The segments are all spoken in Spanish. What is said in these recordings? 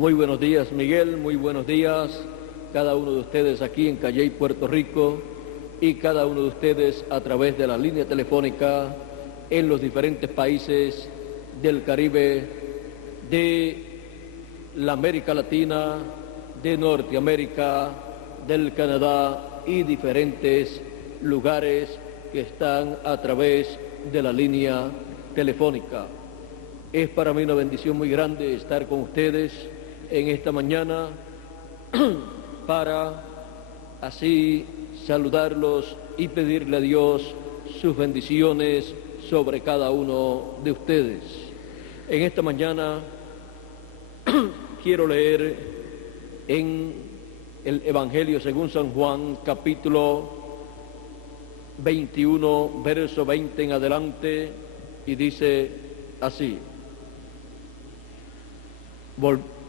Muy buenos días, Miguel, muy buenos días cada uno de ustedes aquí en Calley, Puerto Rico, y cada uno de ustedes a través de la línea telefónica en los diferentes países del Caribe, de la América Latina, de Norteamérica, del Canadá y diferentes lugares que están a través de la línea telefónica. Es para mí una bendición muy grande estar con ustedes en esta mañana para así saludarlos y pedirle a Dios sus bendiciones sobre cada uno de ustedes. En esta mañana quiero leer en el Evangelio según San Juan, capítulo 21, verso 20 en adelante, y dice así.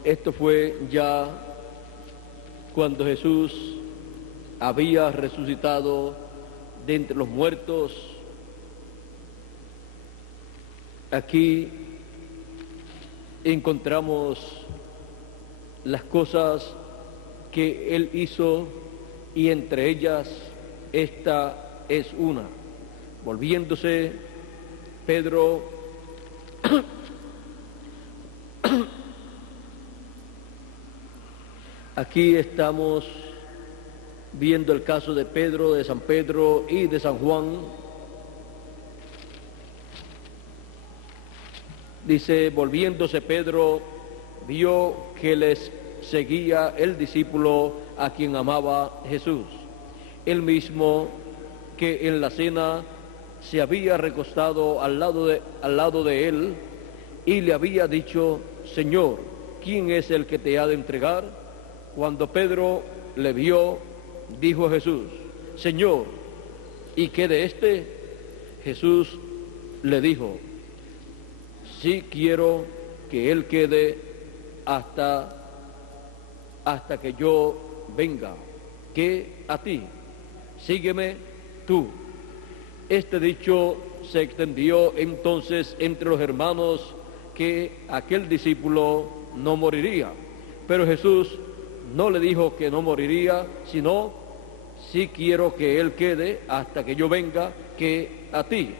Esto fue ya cuando Jesús había resucitado de entre los muertos. Aquí encontramos las cosas que Él hizo, y entre ellas esta es una. Volviéndose Pedro aquí estamos viendo el caso de Pedro, de San Pedro y de San Juan. Dice, volviéndose Pedro, vio que les seguía el discípulo a quien amaba Jesús, el mismo que en la cena se había recostado al lado de él y le había dicho: Señor, ¿quién es el que te ha de entregar? Cuando Pedro le vio, dijo Jesús: Señor, ¿y qué de éste? Jesús le dijo: sí quiero que él quede hasta que yo venga. ¿Qué a ti? Sígueme tú. Este dicho se extendió entonces entre los hermanos, que aquel discípulo no moriría. Pero Jesús no le dijo que no moriría, sino: sí quiero que él quede hasta que yo venga, que a ti.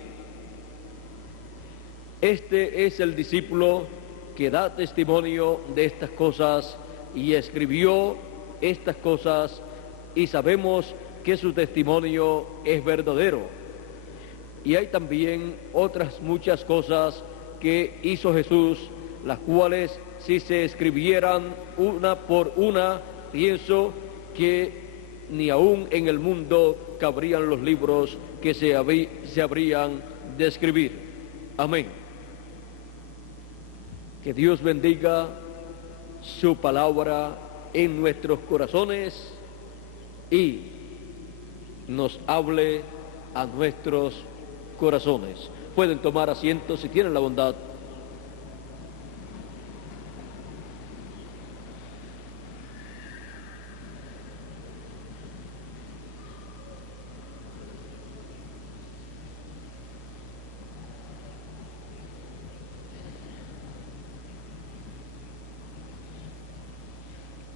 Este es el discípulo que da testimonio de estas cosas y escribió estas cosas, y sabemos que su testimonio es verdadero. Y hay también otras muchas cosas que hizo Jesús, las cuales, si se escribieran una por una, pienso que ni aún en el mundo cabrían los libros que se habrían de escribir. Amén. Que Dios bendiga su palabra en nuestros corazones y nos hable a nuestros corazones. Pueden tomar asiento si tienen la bondad.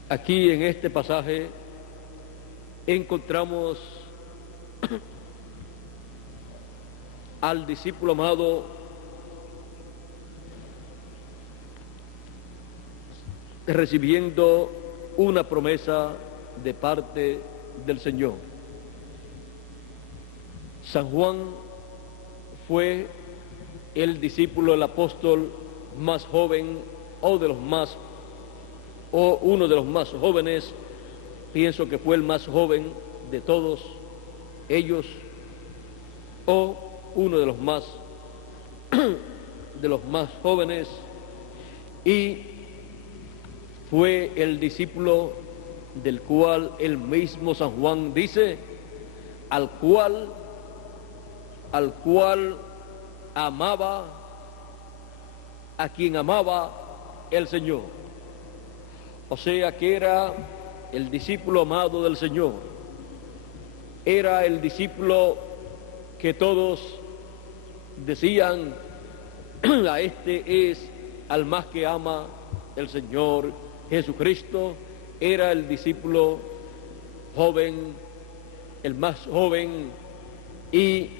Aquí en este pasaje encontramos al discípulo amado recibiendo una promesa de parte del Señor. San Juan fue el discípulo, el apóstol más joven, o uno de los más jóvenes. Pienso que fue el más joven de todos ellos, o uno de los más jóvenes, y fue el discípulo del cual el mismo San Juan dice: al cual amaba, a quien amaba el Señor. O sea que era el discípulo amado del Señor, era el discípulo que todos decían: a este es al más que ama el Señor Jesucristo era el discípulo joven, el más joven, y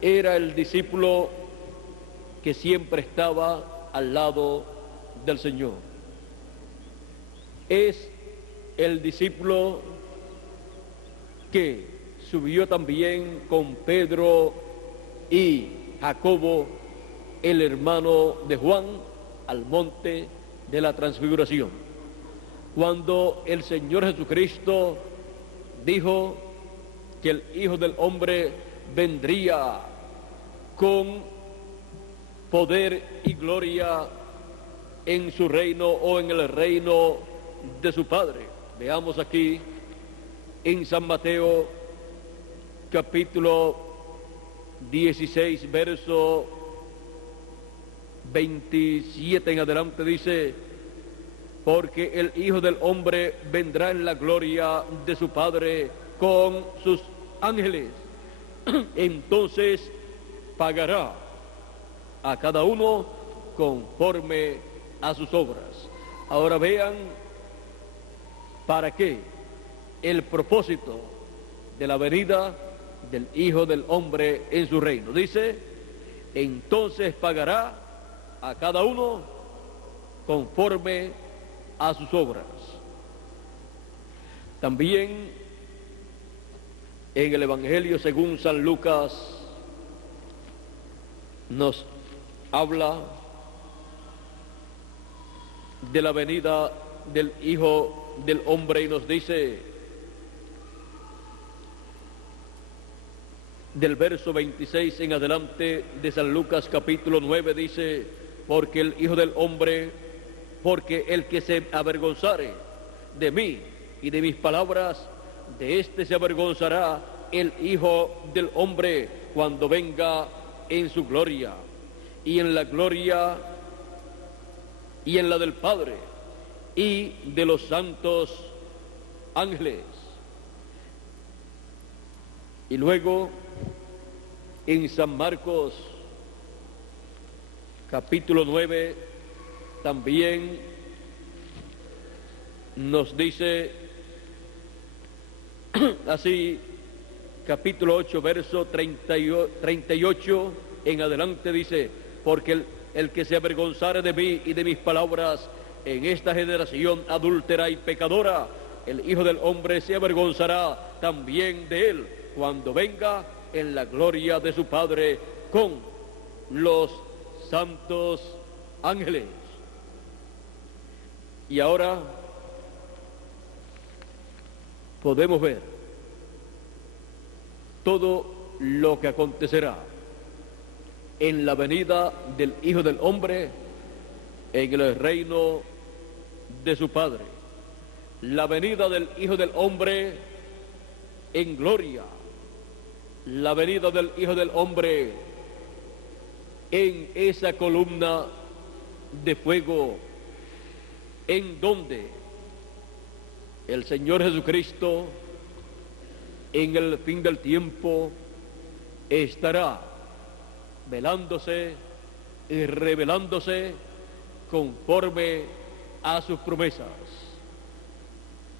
era el discípulo que siempre estaba al lado del Señor. Es el discípulo que subió también con Pedro y Jacobo, el hermano de Juan, al monte de la transfiguración. Cuando el Señor Jesucristo dijo que el Hijo del Hombre vendría con poder y gloria en su reino o en el reino de su Padre. Veamos aquí en San Mateo capítulo 16, verso 27 en adelante, dice: porque el Hijo del Hombre vendrá en la gloria de su Padre con sus ángeles. Entonces pagará a cada uno conforme a sus obras. Ahora vean para qué el propósito de la venida del Hijo del Hombre en su reino. Dice: entonces pagará a cada uno conforme a sus obras. También en el Evangelio según San Lucas nos habla de la venida del Hijo del Hombre y nos dice, del verso 26 en adelante de San Lucas capítulo 9, dice: porque el Hijo del Hombre, porque el que se avergonzare de mí y de mis palabras, de éste se avergonzará el Hijo del Hombre cuando venga en su gloria y en la gloria y en la del Padre y de los santos ángeles. Y luego en San Marcos capítulo 9 también nos dice así, capítulo 8, verso 38 en adelante, dice: porque el que se avergonzare de mí y de mis palabras en esta generación adúltera y pecadora, el Hijo del Hombre se avergonzará también de él cuando venga en la gloria de su Padre con los santos ángeles. Y ahora podemos ver todo lo que acontecerá en la venida del Hijo del Hombre en el reino de su Padre. La venida del Hijo del Hombre en gloria, la venida del Hijo del Hombre en esa columna de fuego, en donde el Señor Jesucristo en el fin del tiempo estará velándose y revelándose conforme a sus promesas.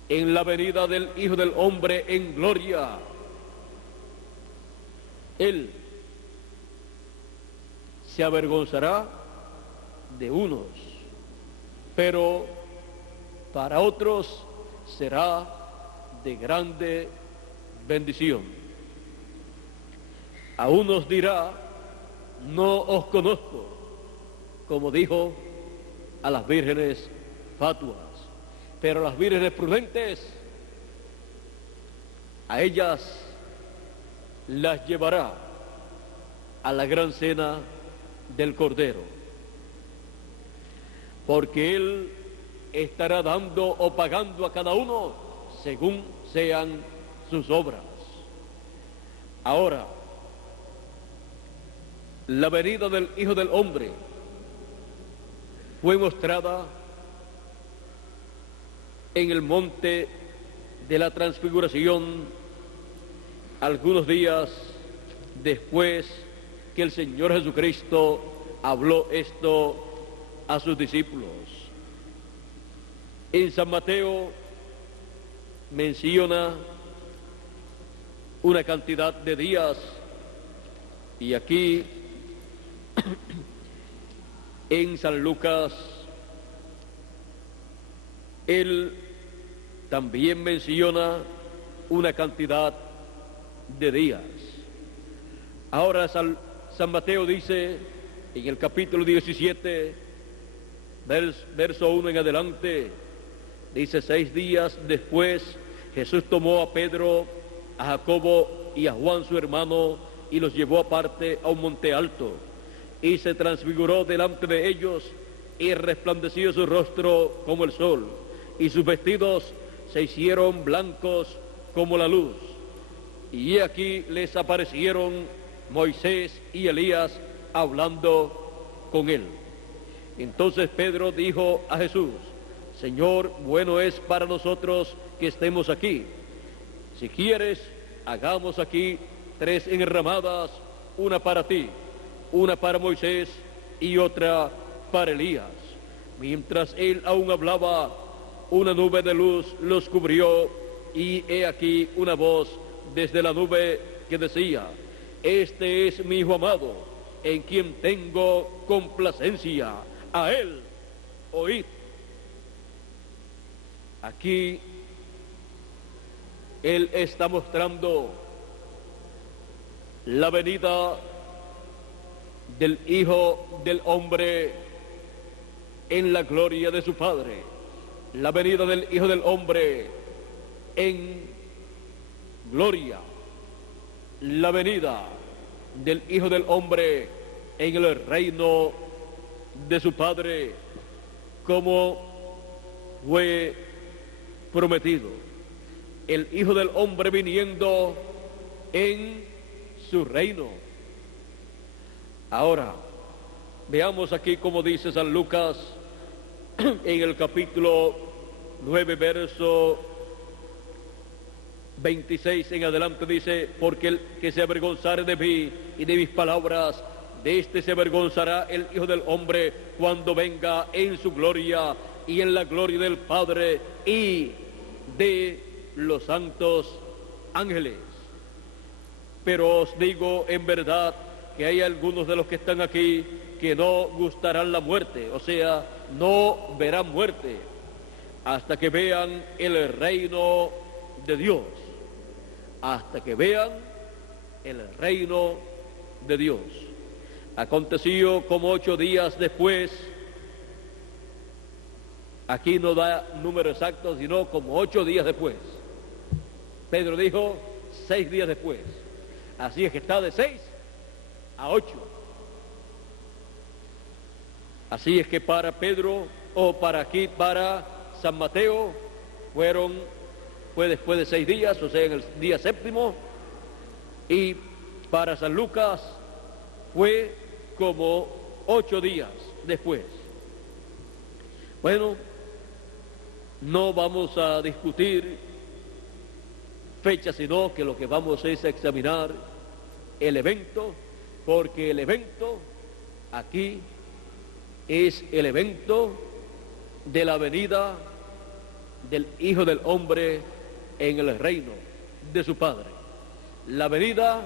En la venida del Hijo del Hombre en gloria, Él se avergonzará de unos, pero para otros será de grande bendición. A unos dirá: no os conozco, como dijo a las vírgenes fatuas, pero a las vírgenes prudentes, a ellas las llevará a la gran cena del Cordero, porque Él estará dando o pagando a cada uno según sean sus obras. Ahora, la venida del Hijo del Hombre fue mostrada en el monte de la Transfiguración algunos días después que el Señor Jesucristo habló esto a sus discípulos. En San Mateo menciona una cantidad de días, y aquí en San Lucas él también menciona una cantidad de días. Ahora San Mateo dice en el capítulo 17, verso 1 en adelante, dice: 6 días después Jesús tomó a Pedro, a Jacobo y a Juan su hermano, y los llevó aparte a un monte alto, y se transfiguró delante de ellos, y resplandeció su rostro como el sol, y sus vestidos se hicieron blancos como la luz. Y aquí les aparecieron Moisés y Elías hablando con él. Entonces Pedro dijo a Jesús: Señor, bueno es para nosotros que estemos aquí. Si quieres, hagamos aquí 3 enramadas, una para ti, una para Moisés y otra para Elías. Mientras él aún hablaba, una nube de luz los cubrió, y he aquí una voz desde la nube que decía: Este es mi Hijo amado, en quien tengo complacencia, a él oíd. Aquí él está mostrando la venida del Hijo del Hombre en la gloria de su Padre, la venida del Hijo del Hombre en gloria, la venida del Hijo del Hombre en el reino de su Padre, como fue prometido. El Hijo del Hombre viniendo en su reino. Ahora, veamos aquí como dice San Lucas en el capítulo 9, verso 26 en adelante, dice: Porque el que se avergonzare de mí y de mis palabras, de este se avergonzará el Hijo del Hombre cuando venga en su gloria y en la gloria del Padre y de los santos ángeles. Pero os digo en verdad que hay algunos de los que están aquí que no gustarán la muerte, o sea, no verán muerte hasta que vean el reino de Dios, hasta que vean el reino de Dios. Aconteció como 8 días después, aquí no da número exacto, sino como 8 días después. Pedro dijo 6 días después, así es que está de 6 a 8. Así es que para Pedro, o para aquí, para San Mateo, fue después de 6 días, o sea, en el día 7, y para San Lucas fue como 8 días después. Bueno, no vamos a discutir fechas, sino que lo que vamos es a examinar el evento, porque el evento aquí es el evento de la venida del Hijo del Hombre en el reino de su Padre, la venida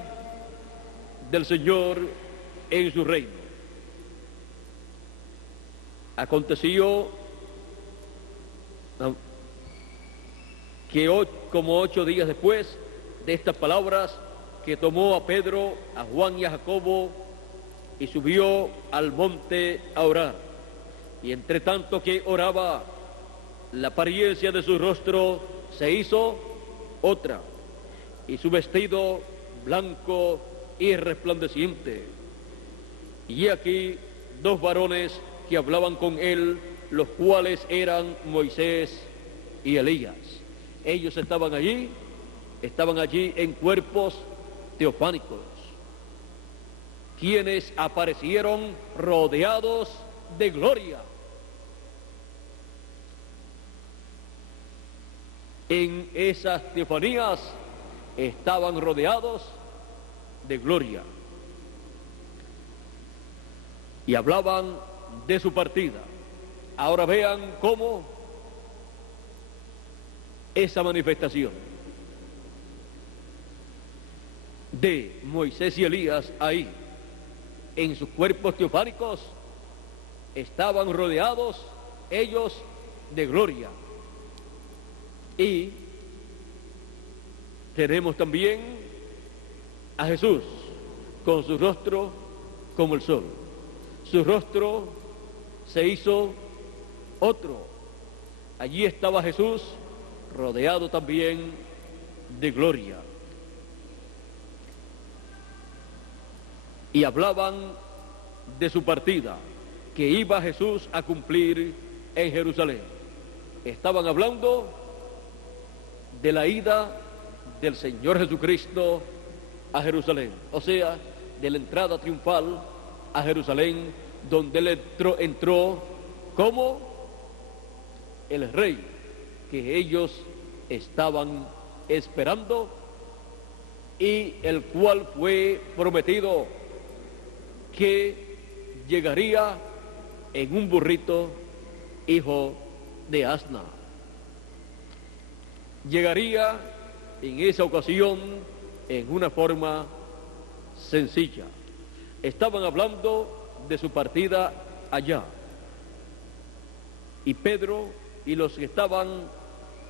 del Señor en su reino. Aconteció que como 8 días después de estas palabras, que tomó a Pedro, a Juan y a Jacobo y subió al monte a orar. Y entre tanto que oraba, la apariencia de su rostro se hizo otra, y su vestido blanco y resplandeciente. Y aquí 2 varones que hablaban con él, los cuales eran Moisés y Elías. Ellos estaban allí en cuerpos teofánicos, quienes aparecieron rodeados de gloria. En esas teofanías estaban rodeados de gloria y hablaban de su partida. Ahora vean cómo esa manifestación de Moisés y Elías ahí, en sus cuerpos teofánicos, estaban rodeados ellos de gloria. Y tenemos también a Jesús con su rostro como el sol. Su rostro se hizo otro. Allí estaba Jesús rodeado también de gloria. Y hablaban de su partida, que iba Jesús a cumplir en Jerusalén. Estaban hablando de la ida del Señor Jesucristo a Jerusalén, o sea, de la entrada triunfal a Jerusalén, donde él entró como el rey que ellos estaban esperando y el cual fue prometido que llegaría en un burrito hijo de asna. Llegaría en esa ocasión en una forma sencilla. Estaban hablando de su partida allá. Y Pedro y los que estaban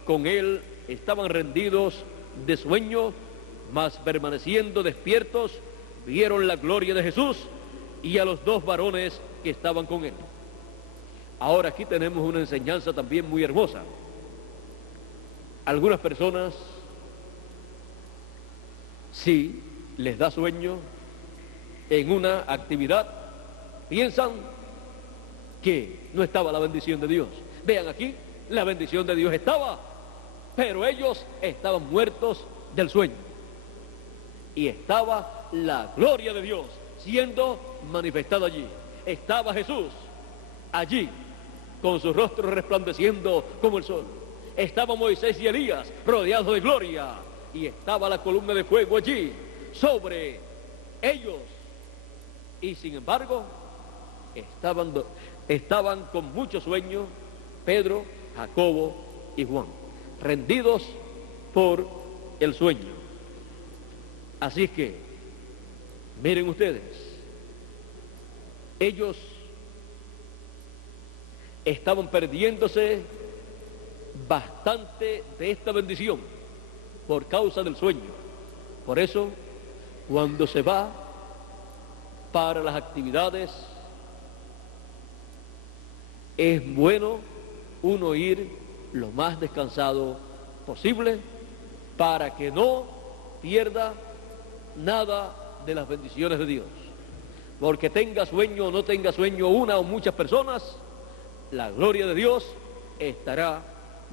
con él estaban rendidos de sueño, mas permaneciendo despiertos, vieron la gloria de Jesús y a los dos varones que estaban con él. Ahora aquí tenemos una enseñanza también muy hermosa. Algunas personas, si les da sueño en una actividad, piensan que no estaba la bendición de Dios. Vean aquí, la bendición de Dios estaba, pero ellos estaban muertos del sueño. Y estaba la gloria de Dios siendo manifestada allí. Estaba Jesús allí, con su rostro resplandeciendo como el sol. Estaba Moisés y Elías rodeados de gloria. Y estaba la columna de fuego allí, sobre ellos. Y sin embargo, estaban con mucho sueño Pedro, Jacobo y Juan, rendidos por el sueño. Así es que, miren ustedes, ellos estaban perdiéndose bastante de esta bendición por causa del sueño. Por eso, cuando se va para las actividades, es bueno uno ir lo más descansado posible para que no pierda nada de las bendiciones de Dios. Porque tenga sueño o no tenga sueño una o muchas personas, la gloria de Dios estará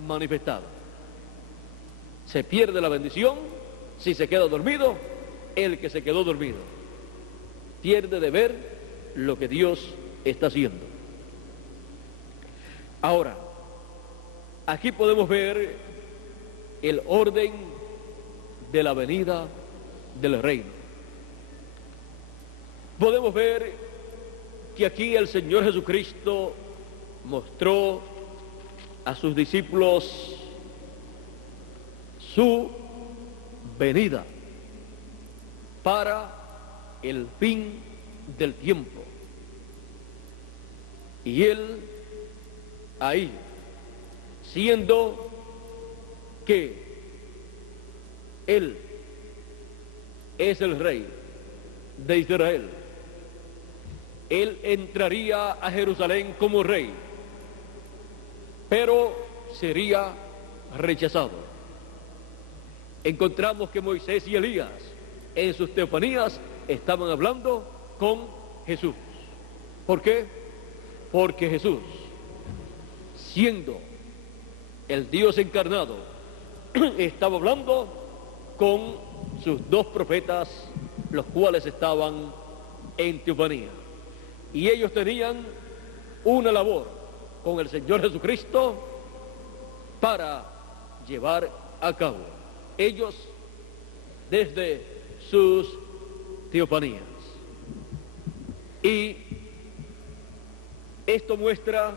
manifestada. Se pierde la bendición si se queda dormido. El que se quedó dormido pierde de ver lo que Dios está haciendo. Ahora, aquí podemos ver el orden de la venida del reino. Podemos ver que aquí el Señor Jesucristo mostró a sus discípulos su venida para el fin del tiempo. Y Él ahí, siendo que Él es el Rey de Israel, Él entraría a Jerusalén como Rey, pero sería rechazado. Encontramos que Moisés y Elías en sus teofanías estaban hablando con Jesús. ¿Por qué? Porque Jesús, siendo el Dios encarnado, estaba hablando con sus dos profetas, los cuales estaban en teofanía. Y ellos tenían una labor con el Señor Jesucristo para llevar a cabo. Ellos desde sus teofanías. Y esto muestra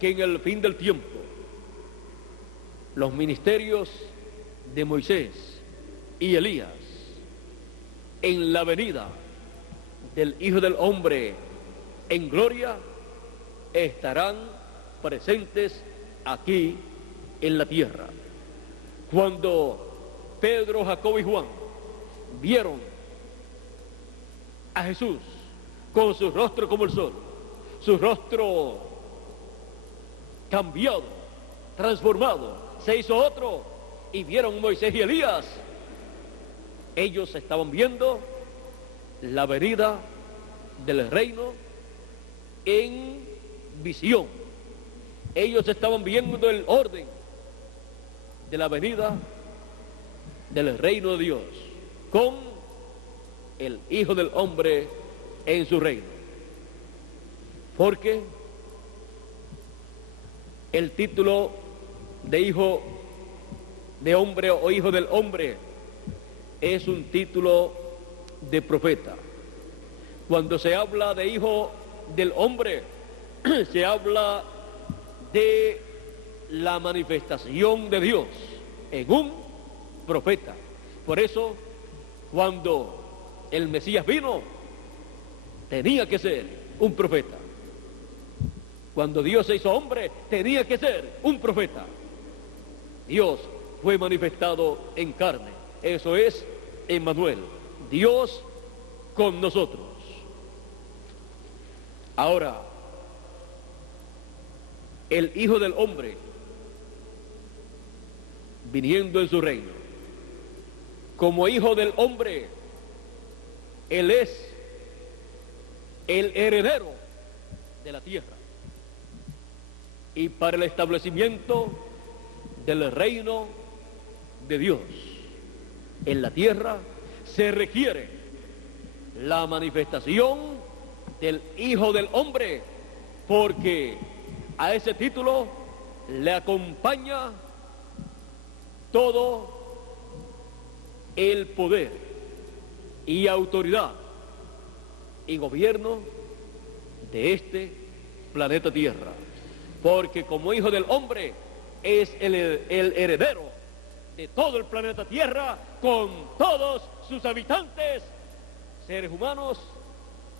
que en el fin del tiempo los ministerios de Moisés y Elías en la venida del Hijo del Hombre en gloria estarán presentes aquí en la tierra. Cuando Pedro, Jacobo y Juan vieron a Jesús con su rostro como el sol, su rostro cambiado, transformado, se hizo otro, y vieron Moisés y Elías, ellos estaban viendo la venida del reino en visión. Ellos estaban viendo el orden de la venida del reino de Dios con el Hijo del Hombre en su reino. Porque el título de hijo de hombre o hijo del hombre es un título de profeta. Cuando se habla de hijo del hombre, se habla de la manifestación de Dios en un profeta. Por eso, cuando el Mesías vino, tenía que ser un profeta. Cuando Dios se hizo hombre, tenía que ser un profeta. Dios fue manifestado en carne. Eso es Emmanuel, Dios con nosotros. Ahora, el Hijo del Hombre, viniendo en su reino, como Hijo del Hombre, Él es el heredero de la tierra. Y para el establecimiento del reino de Dios en la tierra se requiere la manifestación del Hijo del Hombre, porque a ese título le acompaña todo el poder y autoridad y gobierno de este planeta Tierra, porque como Hijo del Hombre es el heredero de todo el planeta Tierra, con todos sus habitantes, seres humanos,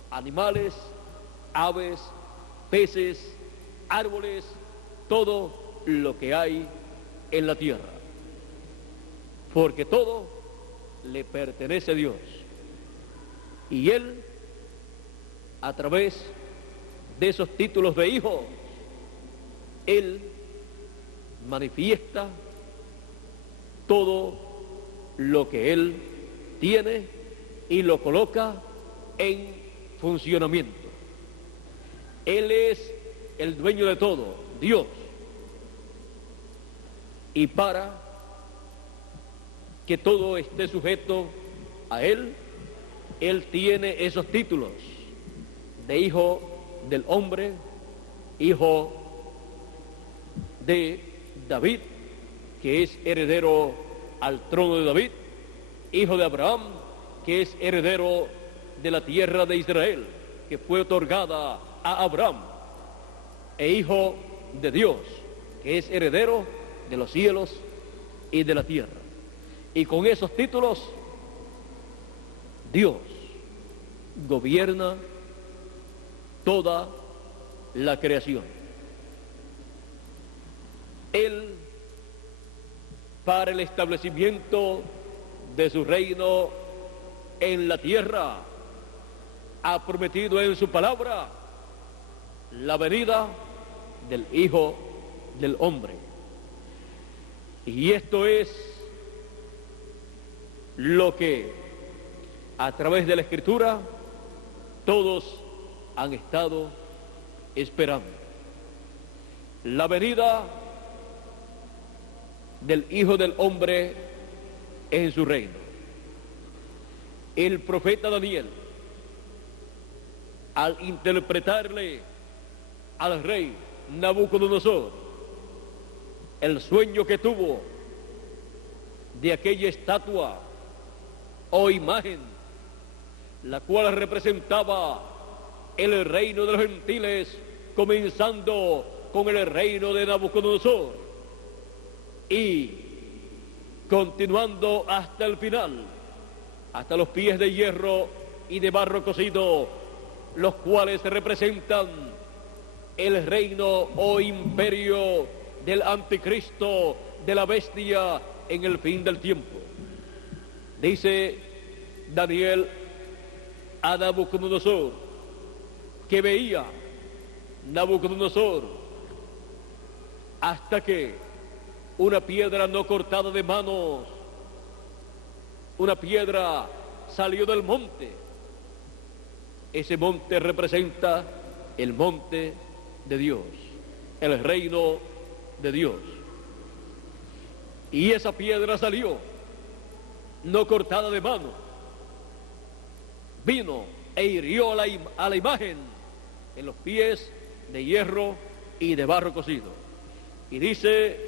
animales, aves, peces, árboles, todo lo que hay en la tierra, porque todo le pertenece a Dios, y Él, a través de esos títulos de hijo, Él manifiesta todo lo que Él tiene y lo coloca en funcionamiento. Él es el dueño de todo, Dios. Y para que todo esté sujeto a Él, Él tiene esos títulos de Hijo del Hombre, Hijo de David, que es heredero al trono de David, Hijo de Abraham, que es heredero de la tierra de Israel, que fue otorgada a Abraham, e Hijo de Dios, que es heredero de los cielos y de la tierra. Y con esos títulos, Dios gobierna toda la creación. Él, para el establecimiento de su reino en la tierra, ha prometido en su palabra la venida del Hijo del Hombre. Y esto es lo que a través de la Escritura todos han estado esperando. La venida del Hijo del Hombre en su reino. El profeta Daniel, al interpretarle al rey Nabucodonosor el sueño que tuvo de aquella estatua o imagen, la cual representaba el reino de los gentiles, comenzando con el reino de Nabucodonosor, y continuando hasta el final, hasta los pies de hierro y de barro cocido, los cuales representan el reino o imperio del anticristo, de la bestia en el fin del tiempo. Dice Daniel a Nabucodonosor, que veía Nabucodonosor hasta que una piedra no cortada de manos, una piedra salió del monte. Ese monte representa el monte de Dios, el reino de Dios. Y esa piedra salió, no cortada de mano, vino e hirió a la imagen en los pies de hierro y de barro cocido. Y dice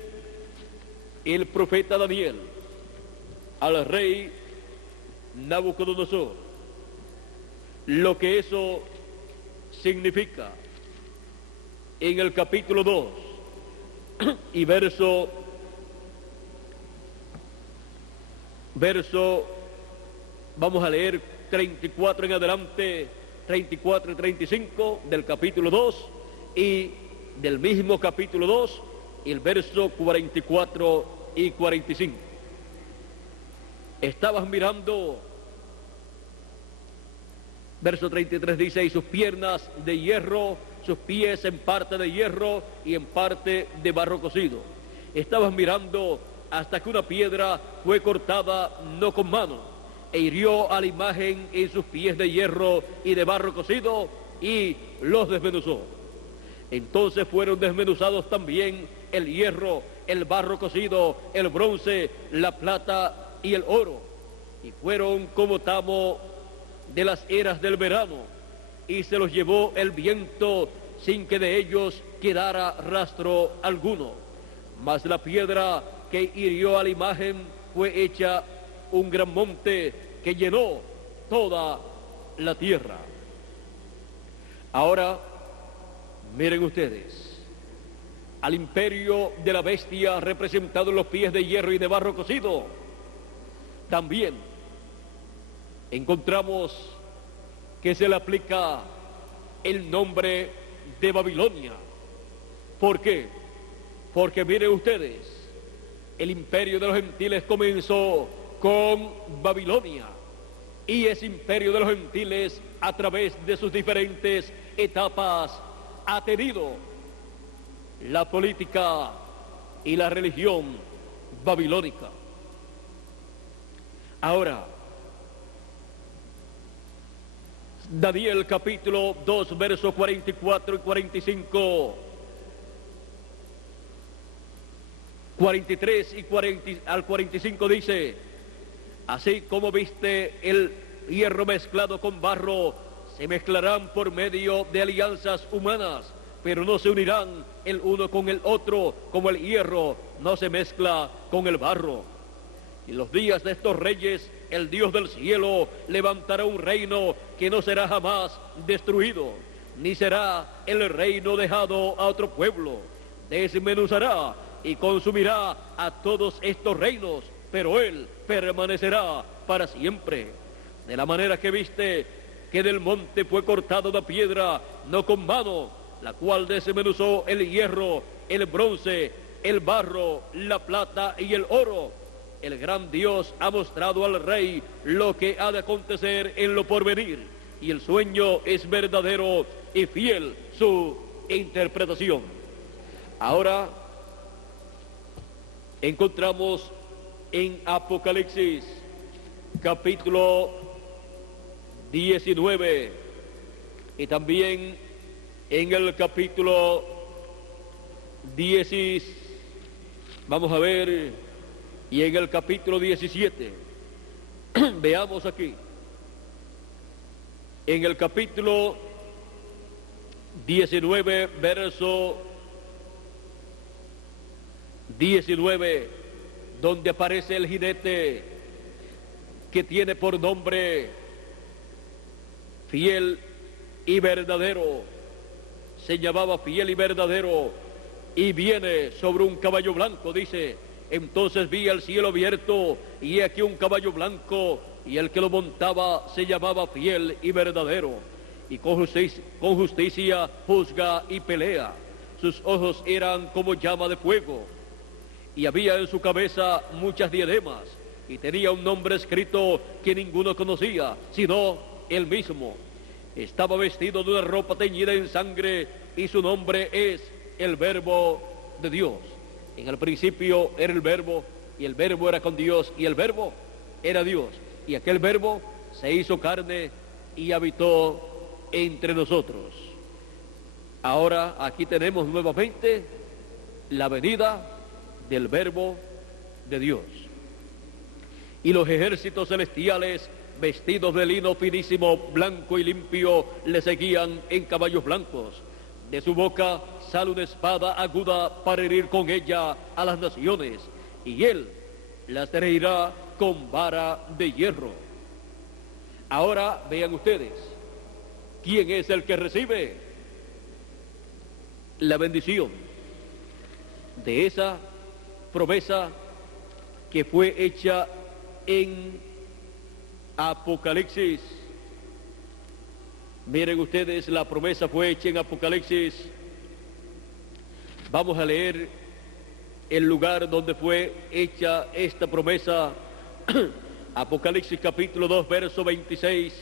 el profeta Daniel al rey Nabucodonosor lo que eso significa en el capítulo 2 y verso, vamos a leer 34 en adelante, 34 y 35 del capítulo 2 y del mismo capítulo 2 y el verso 44 y 45. Estabas mirando, verso 33 dice, y sus piernas de hierro, sus pies en parte de hierro y en parte de barro cocido. Estabas mirando hasta que una piedra fue cortada no con mano, e hirió a la imagen en sus pies de hierro y de barro cocido, y los desmenuzó. Entonces fueron desmenuzados también el hierro, el barro cocido, el bronce, la plata y el oro, y fueron como tamo de las eras del verano, y se los llevó el viento sin que de ellos quedara rastro alguno. Mas la piedra que hirió a la imagen fue hecha un gran monte que llenó toda la tierra. Ahora, miren ustedes, al imperio de la bestia representado en los pies de hierro y de barro cocido, también encontramos que se le aplica el nombre de Babilonia. ¿Por qué? Porque miren ustedes, el imperio de los gentiles comenzó con Babilonia, y ese imperio de los gentiles, a través de sus diferentes etapas, ha tenido la política y la religión babilónica. Ahora, Daniel capítulo 2, versos 44 y 45, 43 y 40, al 45 dice, así como viste el hierro mezclado con barro, se mezclarán por medio de alianzas humanas, pero no se unirán el uno con el otro, como el hierro no se mezcla con el barro. Y en los días de estos reyes, el Dios del cielo levantará un reino que no será jamás destruido, ni será el reino dejado a otro pueblo. Desmenuzará y consumirá a todos estos reinos, pero él permanecerá para siempre. De la manera que viste que del monte fue cortado la piedra, no con mano, la cual desmenuzó el hierro, el bronce, el barro, la plata y el oro, el gran Dios ha mostrado al rey lo que ha de acontecer en lo porvenir, y el sueño es verdadero y fiel su interpretación. Ahora encontramos en Apocalipsis capítulo 19 y también en el capítulo 10, vamos a ver, y en el capítulo 17, veamos aquí, en el capítulo 19, verso 19, donde aparece el jinete que tiene por nombre Fiel y Verdadero, se llamaba Fiel y Verdadero, y viene sobre un caballo blanco, dice, Entonces vi el cielo abierto, y he aquí un caballo blanco, y el que lo montaba se llamaba Fiel y Verdadero, y con justicia juzga y pelea. Sus ojos eran como llama de fuego, y había en su cabeza muchas diademas, y tenía un nombre escrito que ninguno conocía, sino él mismo. Estaba vestido de una ropa teñida en sangre, y su nombre es el Verbo de Dios. En el principio era el Verbo, y el Verbo era con Dios, y el Verbo era Dios. Y aquel Verbo se hizo carne y habitó entre nosotros. Ahora aquí tenemos nuevamente la venida del Verbo de Dios. Y los ejércitos celestiales, vestidos de lino finísimo, blanco y limpio, le seguían en caballos blancos. De su boca sale una espada aguda para herir con ella a las naciones, y él las herirá con vara de hierro. Ahora vean ustedes, ¿quién es el que recibe la bendición de esa promesa que fue hecha en Apocalipsis? Miren ustedes, la promesa fue hecha en Apocalipsis. Vamos a leer el lugar donde fue hecha esta promesa. Apocalipsis capítulo 2, verso 26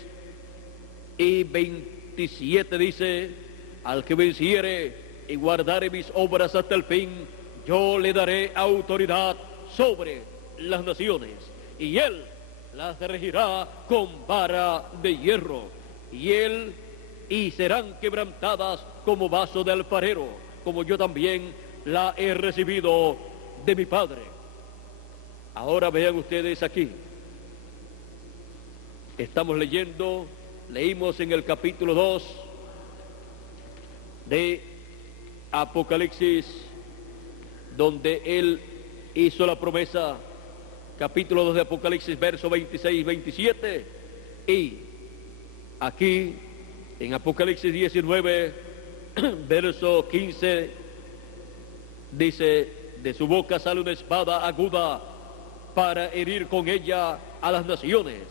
y 27 dice: al que venciere y guardare mis obras hasta el fin, yo le daré autoridad sobre las naciones, y él las regirá con vara de hierro, y serán quebrantadas como vaso de alfarero, como yo también la he recibido de mi Padre. Ahora vean ustedes aquí, leímos en el capítulo 2 de Apocalipsis, donde él hizo la promesa, capítulo 2 de Apocalipsis, verso 26 y 27, y aquí en Apocalipsis 19, verso 15, dice: de su boca sale una espada aguda para herir con ella a las naciones,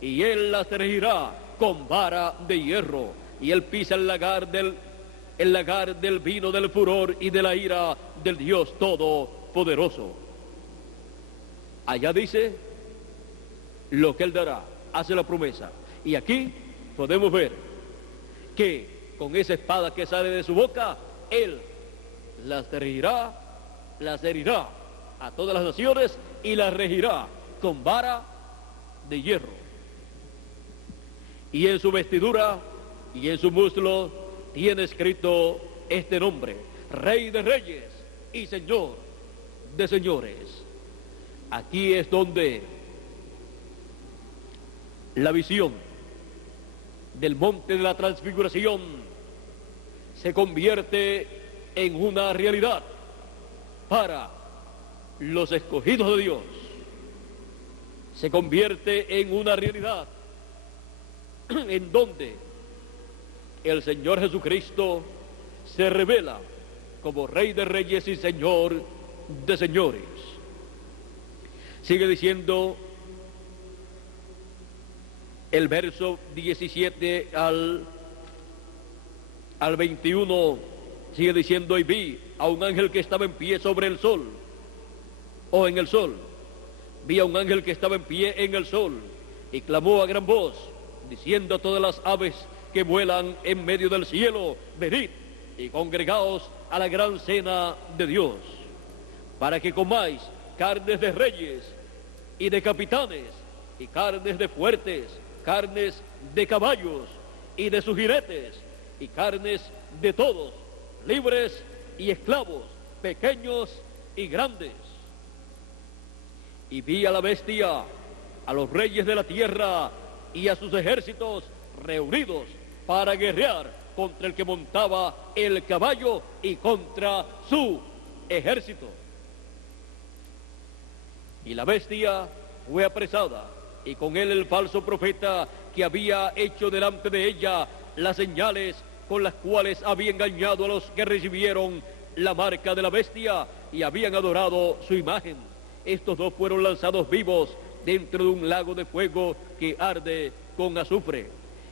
y él las regirá con vara de hierro, y él pisa el lagar del vino del furor y de la ira del Dios Todopoderoso. Allá dice lo que él dará, hace la promesa, y aquí podemos ver que con esa espada que sale de su boca, él las herirá a todas las naciones, y las regirá con vara de hierro. Y en su vestidura y en su muslo tiene escrito este nombre: Rey de Reyes y Señor de Señores. Aquí es donde la visión del monte de la transfiguración se convierte en una realidad para los escogidos de Dios. Se convierte en una realidad en donde el Señor Jesucristo se revela como Rey de Reyes y Señor de Señores. Sigue diciendo el verso 17 al 21, sigue diciendo: y vi a un ángel que estaba en pie sobre el sol, o en el sol. Vi a un ángel que estaba en pie en el sol, y clamó a gran voz, diciendo a todas las aves que vuelan en medio del cielo: venid y congregaos a la gran cena de Dios, para que comáis carnes de reyes y de capitanes, y carnes de fuertes, carnes de caballos y de sus jinetes, y carnes de todos, libres y esclavos, pequeños y grandes. Y vi a la bestia, a los reyes de la tierra y a sus ejércitos reunidos para guerrear contra el que montaba el caballo y contra su ejército. Y la bestia fue apresada, y con él el falso profeta que había hecho delante de ella las señales con las cuales había engañado a los que recibieron la marca de la bestia y habían adorado su imagen. estos dos fueron lanzados vivos dentro de un lago de fuego que arde con azufre,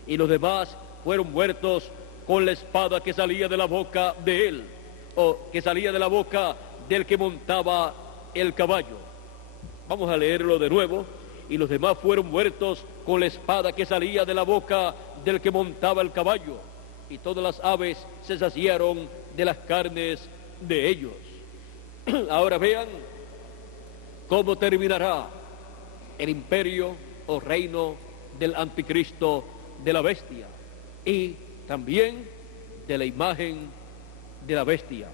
y los demás fueron muertos con la espada que salía de la boca de él, o que salía de la boca del que montaba el caballo. Vamos a leerlo de nuevo. Y los demás fueron muertos con la espada que salía de la boca del que montaba el caballo, y todas las aves se saciaron de las carnes de ellos. Ahora vean cómo terminará el imperio o reino del anticristo, de la bestia, y también de la imagen de la bestia.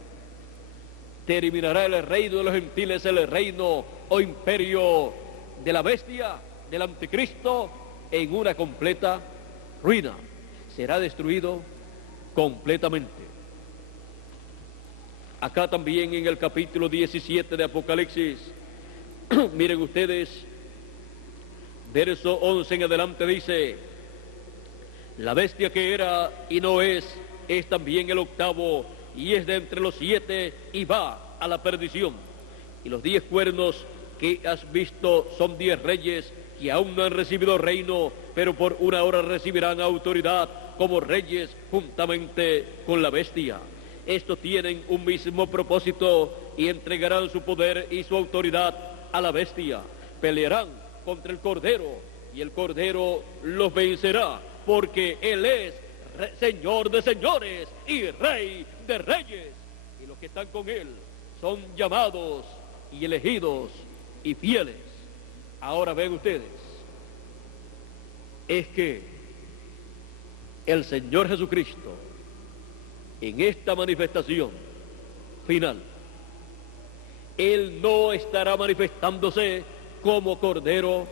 Terminará el reino de los gentiles, el reino o imperio de la bestia, del anticristo, en una completa ruina. Será destruido completamente. Acá también en el capítulo 17 de Apocalipsis, miren ustedes, verso 11 en adelante dice: la bestia que era y no es también el octavo, y es de entre los 7 y va a la perdición. Y los 10 cuernos que has visto son 10 reyes que aún no han recibido reino, pero por una hora recibirán autoridad como reyes juntamente con la bestia. Estos tienen un mismo propósito y entregarán su poder y su autoridad a la bestia. Pelearán contra el Cordero y el Cordero los vencerá, porque Él es Señor de señores y Rey de reyes. Y los que están con Él son llamados y elegidos y fieles. Ahora ven ustedes, es que el Señor Jesucristo, en esta manifestación final, Él no estará manifestándose como Cordero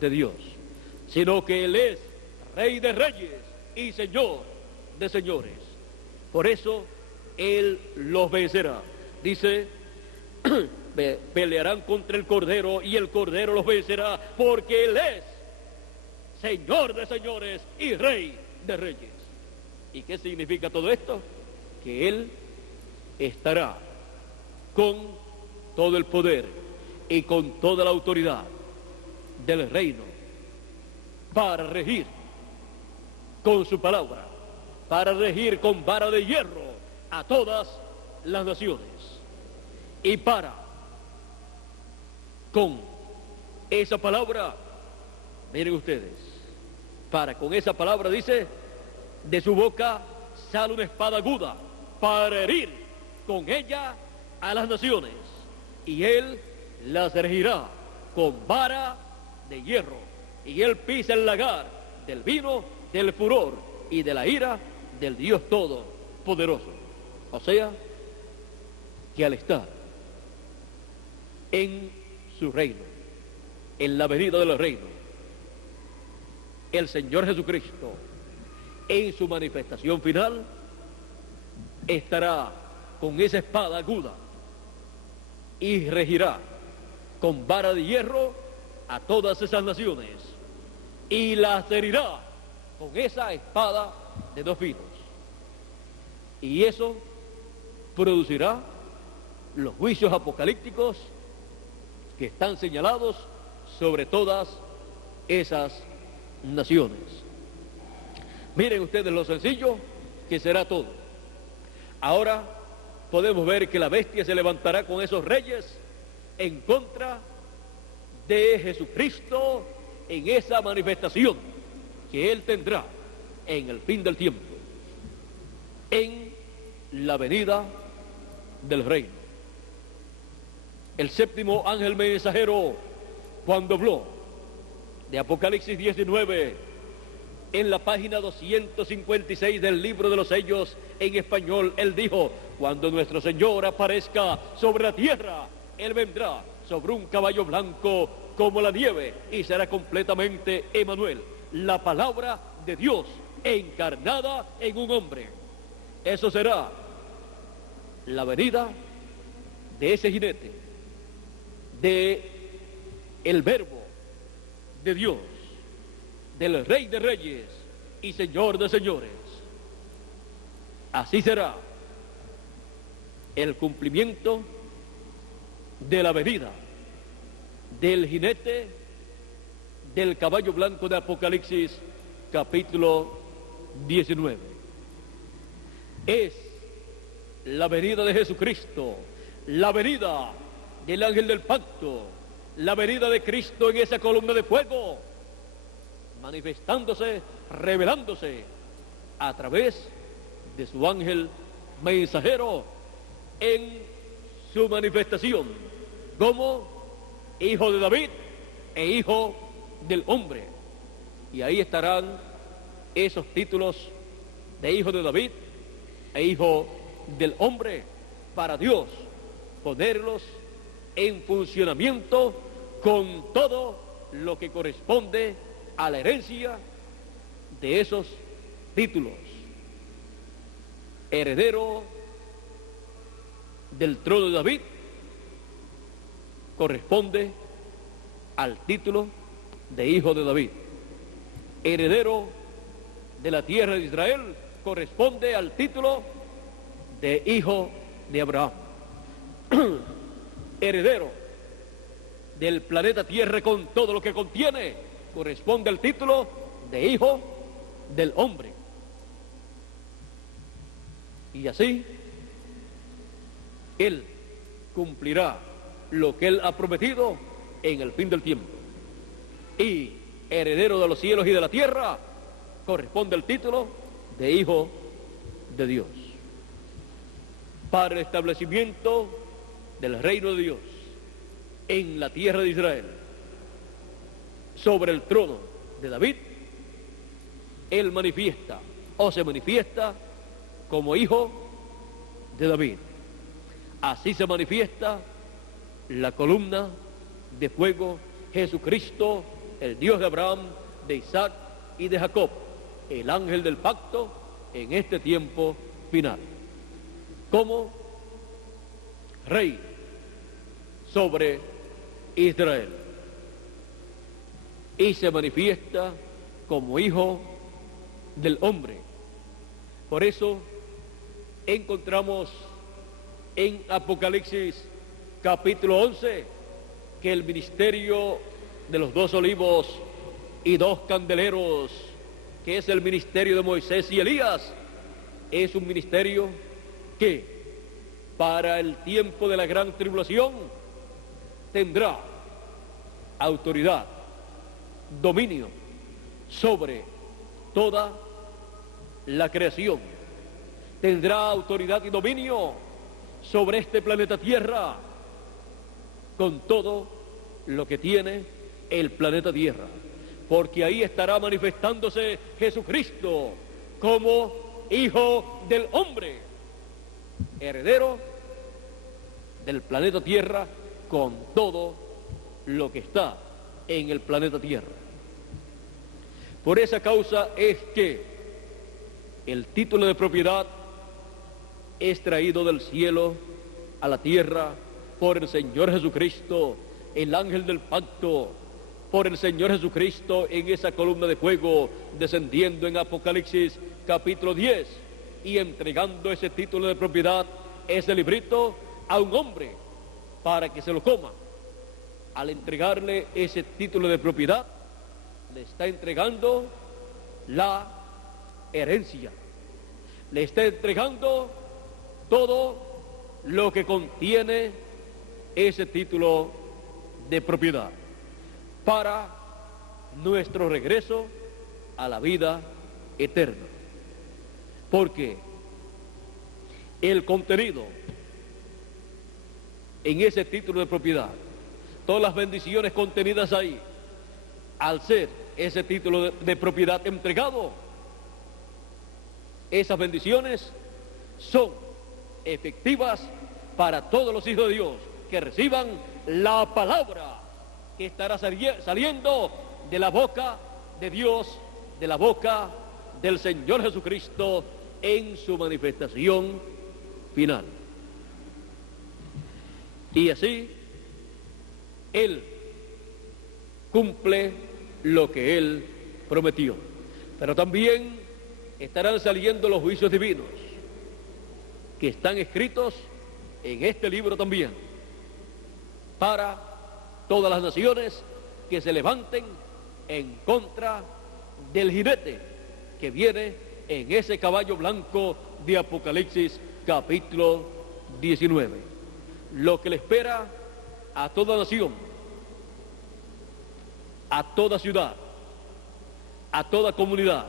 de Dios, sino que Él es Rey de reyes y Señor de señores. Por eso Él los vencerá. Dice: pelearán contra el Cordero y el Cordero los vencerá, porque Él es Señor de señores y Rey de reyes. ¿Y qué significa todo esto? Que Él estará con todo el poder y con toda la autoridad del reino para regir con su palabra, para regir con vara de hierro a todas las naciones, y con esa palabra, miren ustedes, con esa palabra dice, de su boca sale una espada aguda para herir con ella a las naciones, y Él las regirá con vara de hierro, y Él pisa el lagar del vino, del furor y de la ira del Dios Todopoderoso. O sea, que al estar en su reino, en la venida del reino, el Señor Jesucristo, en su manifestación final, estará con esa espada aguda y regirá con vara de hierro a todas esas naciones, y las herirá con esa espada de 2 filos. Y eso producirá los juicios apocalípticos que están señalados sobre todas esas naciones. Miren ustedes lo sencillo que será todo. Ahora podemos ver que la bestia se levantará con esos reyes en contra de Jesucristo en esa manifestación que Él tendrá en el fin del tiempo, en la venida del reino. El séptimo ángel mensajero, cuando habló de Apocalipsis 19, en la página 256 del libro de los sellos en español, él dijo: cuando nuestro Señor aparezca sobre la tierra, Él vendrá sobre un caballo blanco como la nieve, y será completamente Emmanuel, la palabra de Dios encarnada en un hombre. Eso será la venida de ese jinete, de el verbo de Dios, del Rey de reyes y Señor de señores. Así será el cumplimiento de la venida del jinete del caballo blanco de Apocalipsis, capítulo 19. Es la venida de Jesucristo, la venida del ángel del pacto, la venida de Cristo en esa columna de fuego, manifestándose, revelándose a través de su ángel mensajero en su manifestación como hijo de David e hijo del hombre. Y ahí estarán esos títulos de hijo de David e hijo del hombre para Dios ponerlos en funcionamiento con todo lo que corresponde a la herencia de esos títulos. Heredero del trono de David corresponde al título de hijo de David. Heredero de la tierra de Israel corresponde al título de hijo de Abraham. Heredero del planeta Tierra con todo lo que contiene corresponde al título de hijo del hombre. Y así Él cumplirá lo que Él ha prometido en el fin del tiempo. Y heredero de los cielos y de la tierra corresponde al título de hijo de Dios. Para el establecimiento del reino de Dios en la tierra de Israel, sobre el trono de David, Él manifiesta o se manifiesta como hijo de David. Así se manifiesta la columna de fuego, Jesucristo, el Dios de Abraham, de Isaac y de Jacob, el ángel del pacto en este tiempo final, como rey sobre Israel. Y se manifiesta como hijo del hombre. Por eso encontramos en Apocalipsis capítulo 11 que el ministerio de los 2 olivos y 2 candeleros, que es el ministerio de Moisés y Elías, es un ministerio que para el tiempo de la gran tribulación tendrá autoridad, dominio sobre toda la creación. Tendrá autoridad y dominio sobre este planeta Tierra, con todo lo que tiene el planeta Tierra, porque ahí estará manifestándose Jesucristo como hijo del hombre, heredero del planeta Tierra con todo lo que está en el planeta Tierra. Por esa causa es que el título de propiedad es traído del cielo a la tierra por el Señor Jesucristo, el ángel del pacto, por el Señor Jesucristo en esa columna de fuego, descendiendo en Apocalipsis capítulo 10 y entregando ese título de propiedad, ese librito, a un hombre para que se lo coma. Al entregarle ese título de propiedad, le está entregando la herencia, le está entregando todo lo que contiene ese título de propiedad para nuestro regreso a la vida eterna. Porque el contenido en ese título de propiedad, todas las bendiciones contenidas ahí, al ser ese título de propiedad entregado, esas bendiciones son efectivas para todos los hijos de Dios que reciban la palabra que estará saliendo de la boca de Dios, de la boca del Señor Jesucristo en su manifestación final. Y así Él cumple lo que Él prometió. Pero también estarán saliendo los juicios divinos que están escritos en este libro también, para todas las naciones que se levanten en contra del jinete que viene en ese caballo blanco de Apocalipsis capítulo 19. Lo que le espera a toda nación, a toda ciudad, a toda comunidad,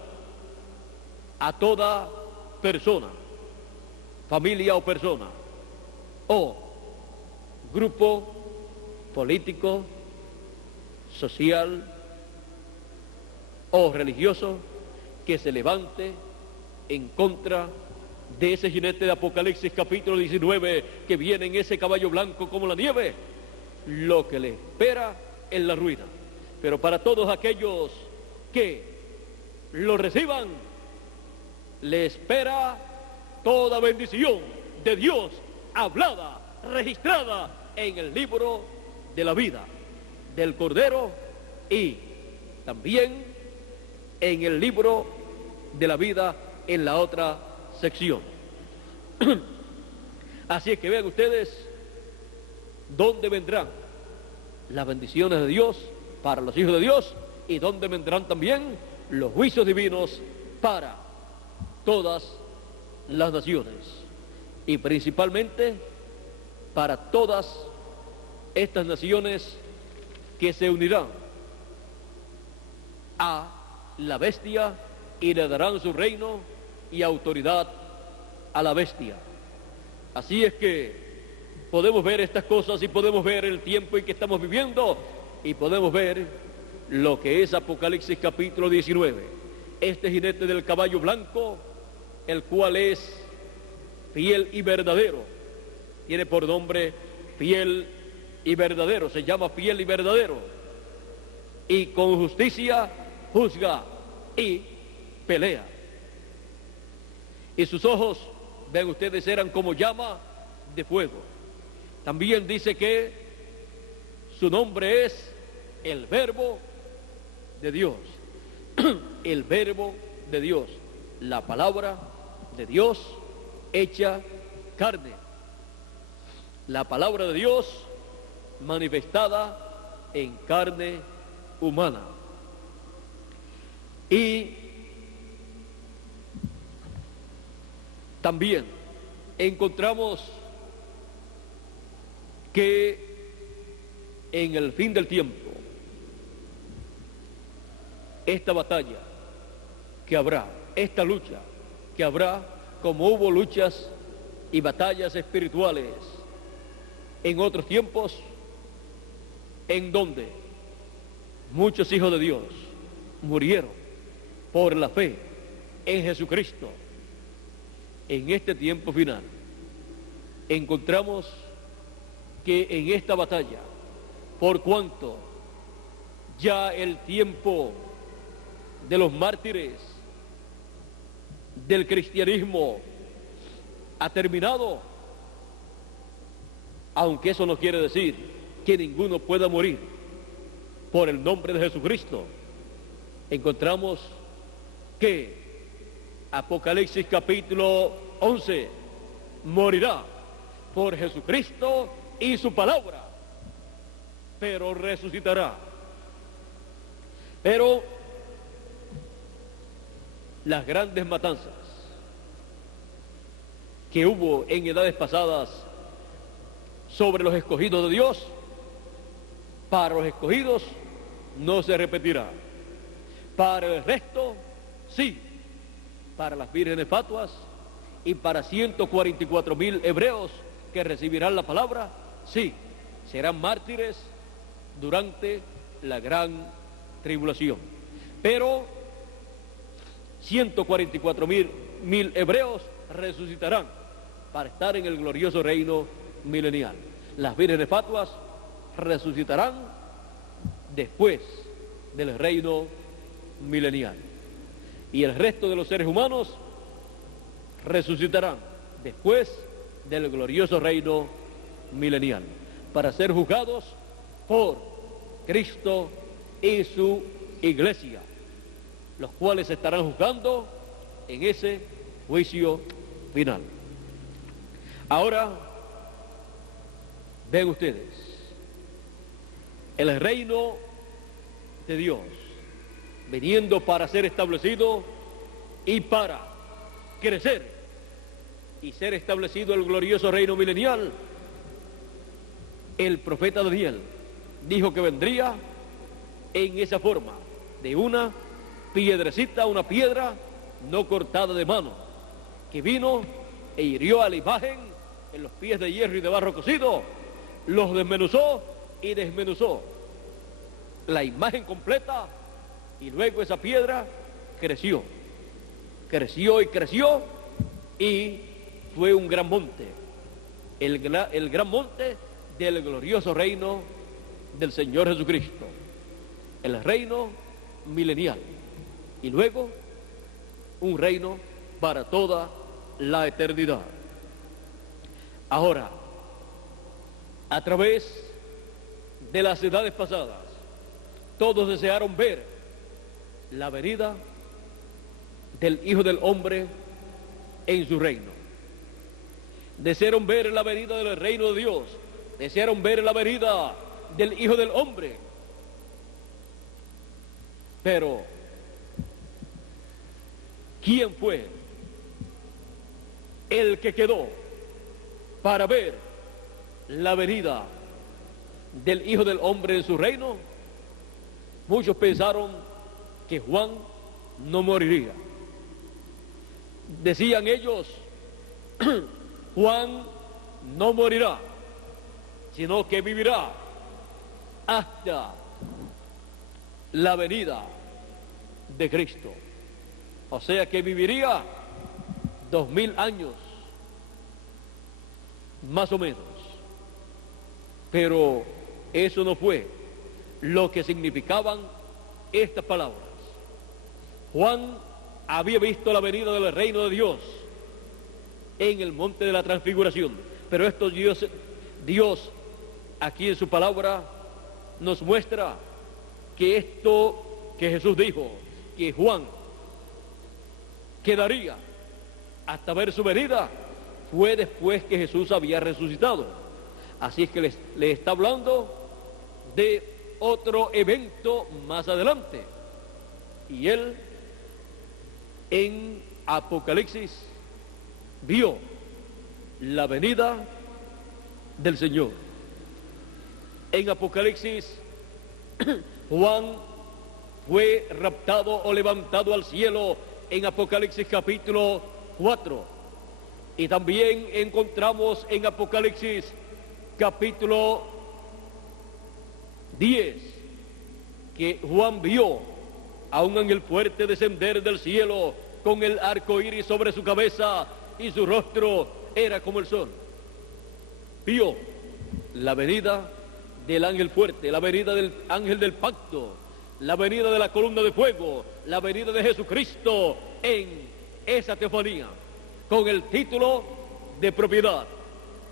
a toda persona, familia o persona, o grupo político, social o religioso que se levante en contra de ese jinete de Apocalipsis capítulo 19 que viene en ese caballo blanco como la nieve, lo que le espera es la ruina. Pero para todos aquellos que lo reciban, le espera toda bendición de Dios hablada, registrada en el libro de la vida del Cordero y también en el libro de la vida en la otra sección. Así es que vean ustedes dónde vendrán las bendiciones de Dios para los hijos de Dios y dónde vendrán también los juicios divinos para todas las naciones y principalmente para todas estas naciones que se unirán a la bestia y le darán su reino y autoridad a la bestia. Así es que podemos ver estas cosas y podemos ver el tiempo en que estamos viviendo y podemos ver lo que es Apocalipsis capítulo 19. Este jinete del caballo blanco, el cual es fiel y verdadero, tiene por nombre fiel y verdadero, se llama fiel y verdadero, y con justicia juzga y pelea. Y sus ojos, ven ustedes, eran como llama de fuego. También dice que su nombre es el Verbo de Dios. El Verbo de Dios, la palabra de Dios hecha carne, la palabra de Dios manifestada en carne humana. Y también encontramos que en el fin del tiempo, esta batalla que habrá, esta lucha que habrá, como hubo luchas y batallas espirituales en otros tiempos, en donde muchos hijos de Dios murieron por la fe en Jesucristo. En este tiempo final encontramos que en esta batalla, por cuanto ya el tiempo de los mártires del cristianismo ha terminado, aunque eso no quiere decir que ninguno pueda morir por el nombre de Jesucristo, encontramos que Apocalipsis capítulo 11 morirá por Jesucristo y su palabra, pero resucitará. Pero las grandes matanzas que hubo en edades pasadas sobre los escogidos de Dios, para los escogidos no se repetirá. Para el resto, sí. Para las vírgenes fatuas y para 144,000 hebreos que recibirán la palabra, sí, serán mártires durante la gran tribulación. Pero 144,000 hebreos resucitarán para estar en el glorioso reino milenial. Las vírgenes fatuas resucitarán después del reino milenial. Y el resto de los seres humanos resucitarán después del glorioso reino milenial para ser juzgados por Cristo y su iglesia, los cuales estarán juzgando en ese juicio final. Ahora, ven ustedes El reino de Dios, viniendo para ser establecido y para crecer y ser establecido el glorioso reino milenial. El profeta Daniel dijo que vendría en esa forma, de una piedrecita, una piedra no cortada de mano, que vino e hirió a la imagen en los pies de hierro y de barro cocido, los desmenuzó y desmenuzó la imagen completa, y luego esa piedra creció, creció y creció, y fue un gran monte, el gran monte del glorioso reino del Señor Jesucristo, el reino milenial, y luego un reino para toda la eternidad. Ahora, a través de las edades pasadas, todos desearon ver la venida del Hijo del Hombre en su reino. Desearon ver la venida del reino de Dios, desearon ver la venida del Hijo del Hombre. Pero, ¿quién fue el que quedó para ver la venida del Hijo del Hombre en su reino? Muchos pensaron que Juan no moriría. Decían ellos, Juan no morirá, sino que vivirá hasta la venida de Cristo. O sea que viviría 2000 años, más o menos. Pero eso no fue lo que significaban estas palabras. Juan había visto la venida del reino de Dios en el monte de la transfiguración, pero esto Dios aquí en su palabra nos muestra que esto que Jesús dijo, que Juan quedaría hasta ver su venida, fue después que Jesús había resucitado. Así es que le está hablando de otro evento más adelante. Y él en Apocalipsis vio la venida del Señor. En Apocalipsis Juan fue raptado o levantado al cielo en Apocalipsis capítulo 4. Y también encontramos en Apocalipsis capítulo 10 que Juan vio a un ángel fuerte descender del cielo con el arco iris sobre su cabeza, y su rostro era como el sol. Vio la venida del ángel fuerte, la venida del ángel del pacto, la venida de la columna de fuego, la venida de Jesucristo en esa teofanía, con el título de propiedad,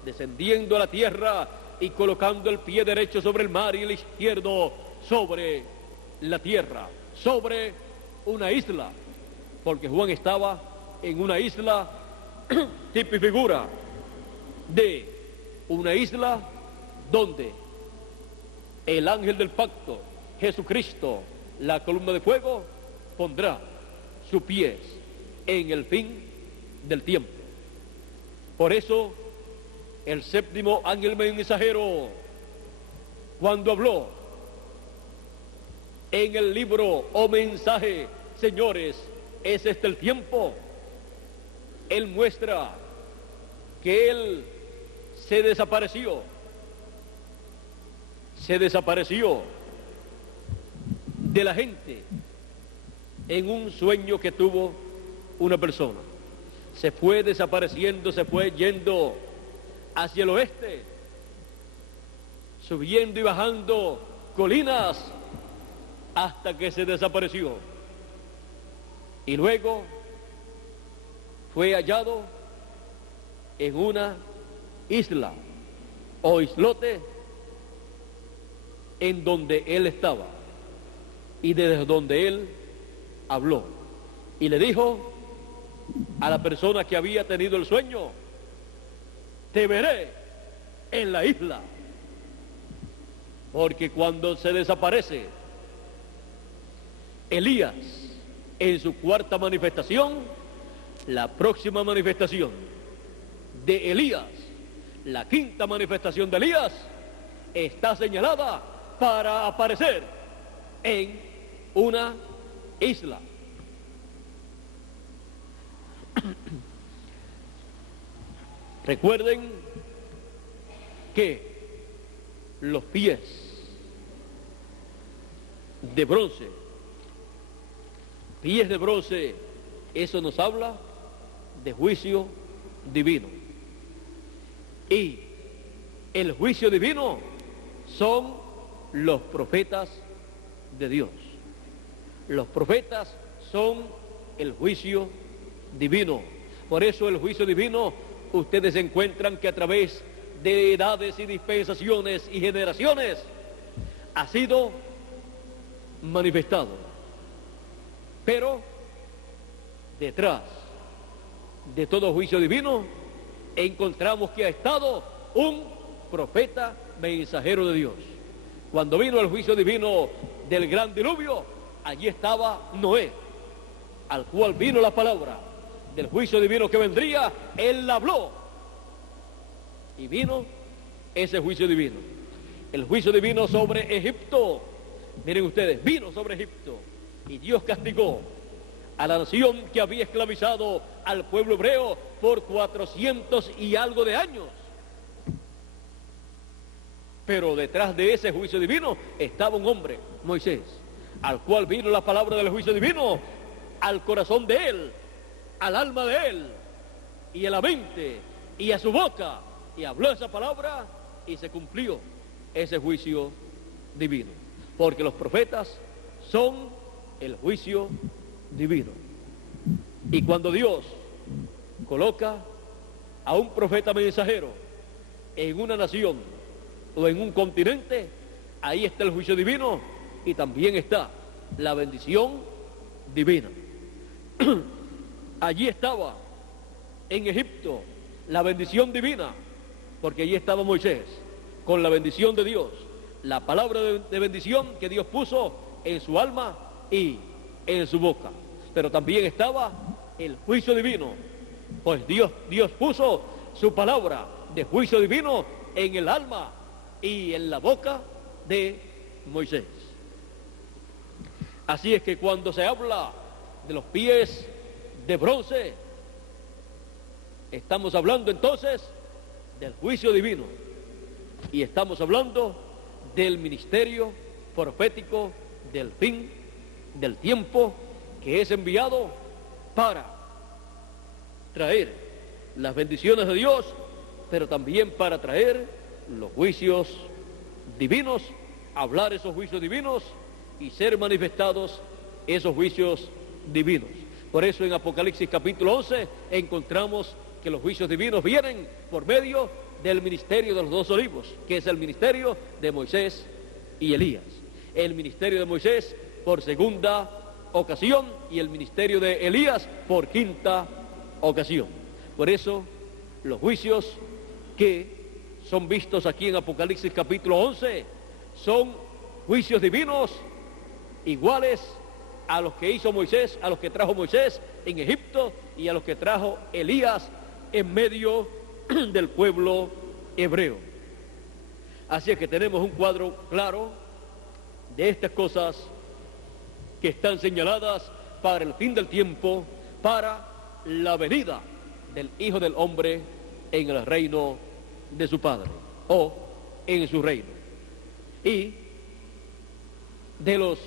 descendiendo a la tierra y colocando el pie derecho sobre el mar y el izquierdo sobre la tierra, sobre una isla, porque Juan estaba en una isla, tipo y figura de una isla donde el ángel del pacto, Jesucristo, la columna de fuego, pondrá sus pies en el fin del tiempo. Por eso el séptimo ángel mensajero, cuando habló en el libro o mensaje, señores, es este el tiempo, él muestra que él se desapareció de la gente en un sueño que tuvo una persona. Se fue desapareciendo, se fue yendo hacia el oeste, subiendo y bajando colinas hasta que se desapareció. Y luego fue hallado en una isla o islote en donde él estaba, y desde donde él habló y le dijo a la persona que había tenido el sueño: te veré en la isla. Porque cuando se desaparece Elías en su cuarta manifestación, la próxima manifestación de Elías, la quinta manifestación de Elías, está señalada para aparecer en una isla. Recuerden que los pies de bronce, eso nos habla de juicio divino. Y el juicio divino son los profetas de Dios. Los profetas son el juicio divino. Por eso el juicio divino, ustedes encuentran que a través de edades y dispensaciones y generaciones ha sido manifestado. Pero detrás de todo juicio divino encontramos que ha estado un profeta mensajero de Dios. Cuando vino el juicio divino del gran diluvio, allí estaba Noé, al cual vino la palabra del juicio divino que vendría. Él la habló y vino ese juicio divino. El juicio divino sobre Egipto, miren ustedes, vino sobre Egipto, y Dios castigó a la nación que había esclavizado al pueblo hebreo por 400 y algo de años. Pero detrás de ese juicio divino estaba un hombre, Moisés, al cual vino la palabra del juicio divino al corazón de él, al alma de él, y a la mente, y a su boca, y habló esa palabra, y se cumplió ese juicio divino. Porque los profetas son el juicio divino. Y cuando Dios coloca a un profeta mensajero en una nación o en un continente, ahí está el juicio divino y también está la bendición divina. Allí estaba en Egipto la bendición divina, porque allí estaba Moisés con la bendición de Dios, la palabra de bendición que Dios puso en su alma y en su boca. Pero también estaba el juicio divino, pues Dios puso su palabra de juicio divino en el alma y en la boca de Moisés. Así es que cuando se habla de los pies de bronce, estamos hablando entonces del juicio divino y estamos hablando del ministerio profético del fin del tiempo, que es enviado para traer las bendiciones de Dios, pero también para traer los juicios divinos, hablar esos juicios divinos y ser manifestados esos juicios divinos. Por eso en Apocalipsis capítulo 11 encontramos que los juicios divinos vienen por medio del ministerio de los dos olivos, que es el ministerio de Moisés y Elías. El ministerio de Moisés por segunda ocasión y el ministerio de Elías por quinta ocasión. Por eso los juicios que son vistos aquí en Apocalipsis capítulo 11 son juicios divinos iguales a los que hizo Moisés, a los que trajo Moisés en Egipto y a los que trajo Elías en medio del pueblo hebreo. Así es que tenemos un cuadro claro de estas cosas que están señaladas para el fin del tiempo, para la venida del Hijo del Hombre en el reino de su Padre, o en su reino. Y de los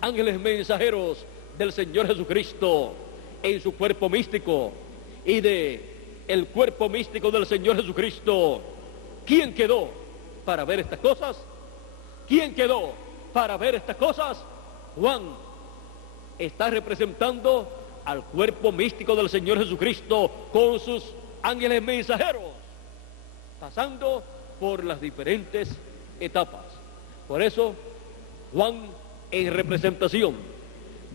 ángeles mensajeros del Señor Jesucristo en su cuerpo místico y de el cuerpo místico del Señor Jesucristo, ¿quién quedó para ver estas cosas? ¿Quién quedó para ver estas cosas? Juan está representando al cuerpo místico del Señor Jesucristo con sus ángeles mensajeros, pasando por las diferentes etapas. Por eso, Juan, en representación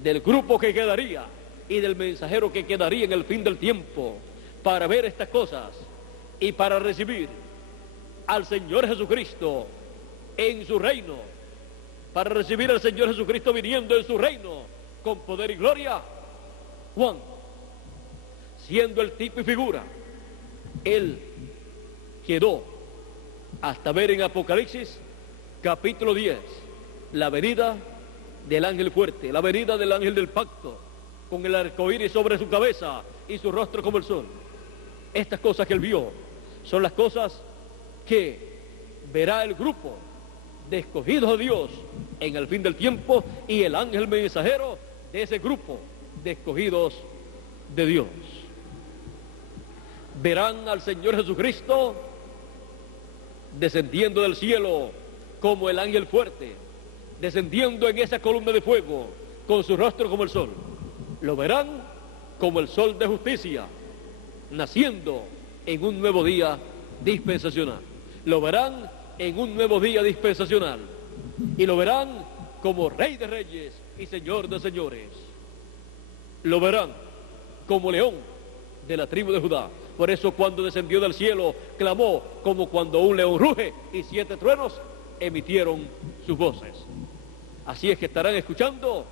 del grupo que quedaría y del mensajero que quedaría en el fin del tiempo, para ver estas cosas y para recibir al Señor Jesucristo en su reino, para recibir al Señor Jesucristo viniendo en su reino con poder y gloria. Juan, siendo el tipo y figura, él quedó hasta ver en Apocalipsis capítulo 10 la venida del ángel fuerte, la venida del ángel del pacto, con el arco iris sobre su cabeza y su rostro como el sol. Estas cosas que él vio son las cosas que verá el grupo de escogidos de Dios en el fin del tiempo y el ángel mensajero de ese grupo de escogidos de Dios. Verán al Señor Jesucristo descendiendo del cielo como el ángel fuerte, descendiendo en esa columna de fuego con su rostro como el sol. Lo verán como el sol de justicia, naciendo en un nuevo día dispensacional. Lo verán en un nuevo día dispensacional y lo verán como Rey de Reyes y Señor de Señores. Lo verán como león de la tribu de Judá. Por eso cuando descendió del cielo clamó como cuando un león ruge, y 7 truenos emitieron sus voces. Así es que estarán escuchando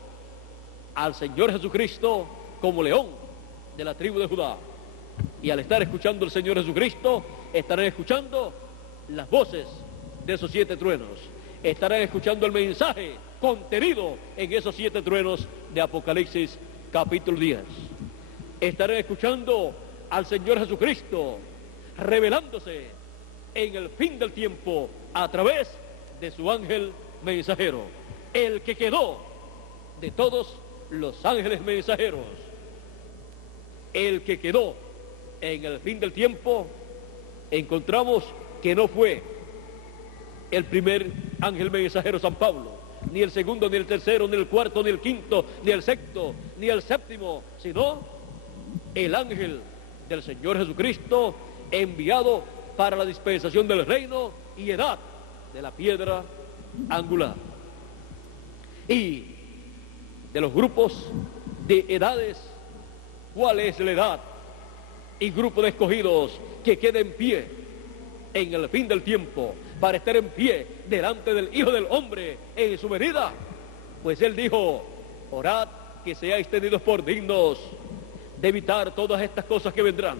al Señor Jesucristo como león de la tribu de Judá. Y al estar escuchando al Señor Jesucristo, estarán escuchando las voces de esos 7 truenos. Estarán escuchando el mensaje contenido en esos 7 truenos de Apocalipsis capítulo 10. Estarán escuchando al Señor Jesucristo revelándose en el fin del tiempo a través de su ángel mensajero, el que quedó de todos los ángeles mensajeros, el que quedó en el fin del tiempo. Encontramos que no fue el primer ángel mensajero San Pablo, ni el segundo, ni el tercero, ni el cuarto, ni el quinto, ni el sexto, ni el séptimo, sino el ángel del Señor Jesucristo, enviado para la dispensación del reino y edad de la piedra angular. Y de los grupos de edades, ¿cuál es la edad y grupo de escogidos que queda en pie en el fin del tiempo para estar en pie delante del Hijo del Hombre en su venida? Pues él dijo: orad que seáis tenidos por dignos de evitar todas estas cosas que vendrán.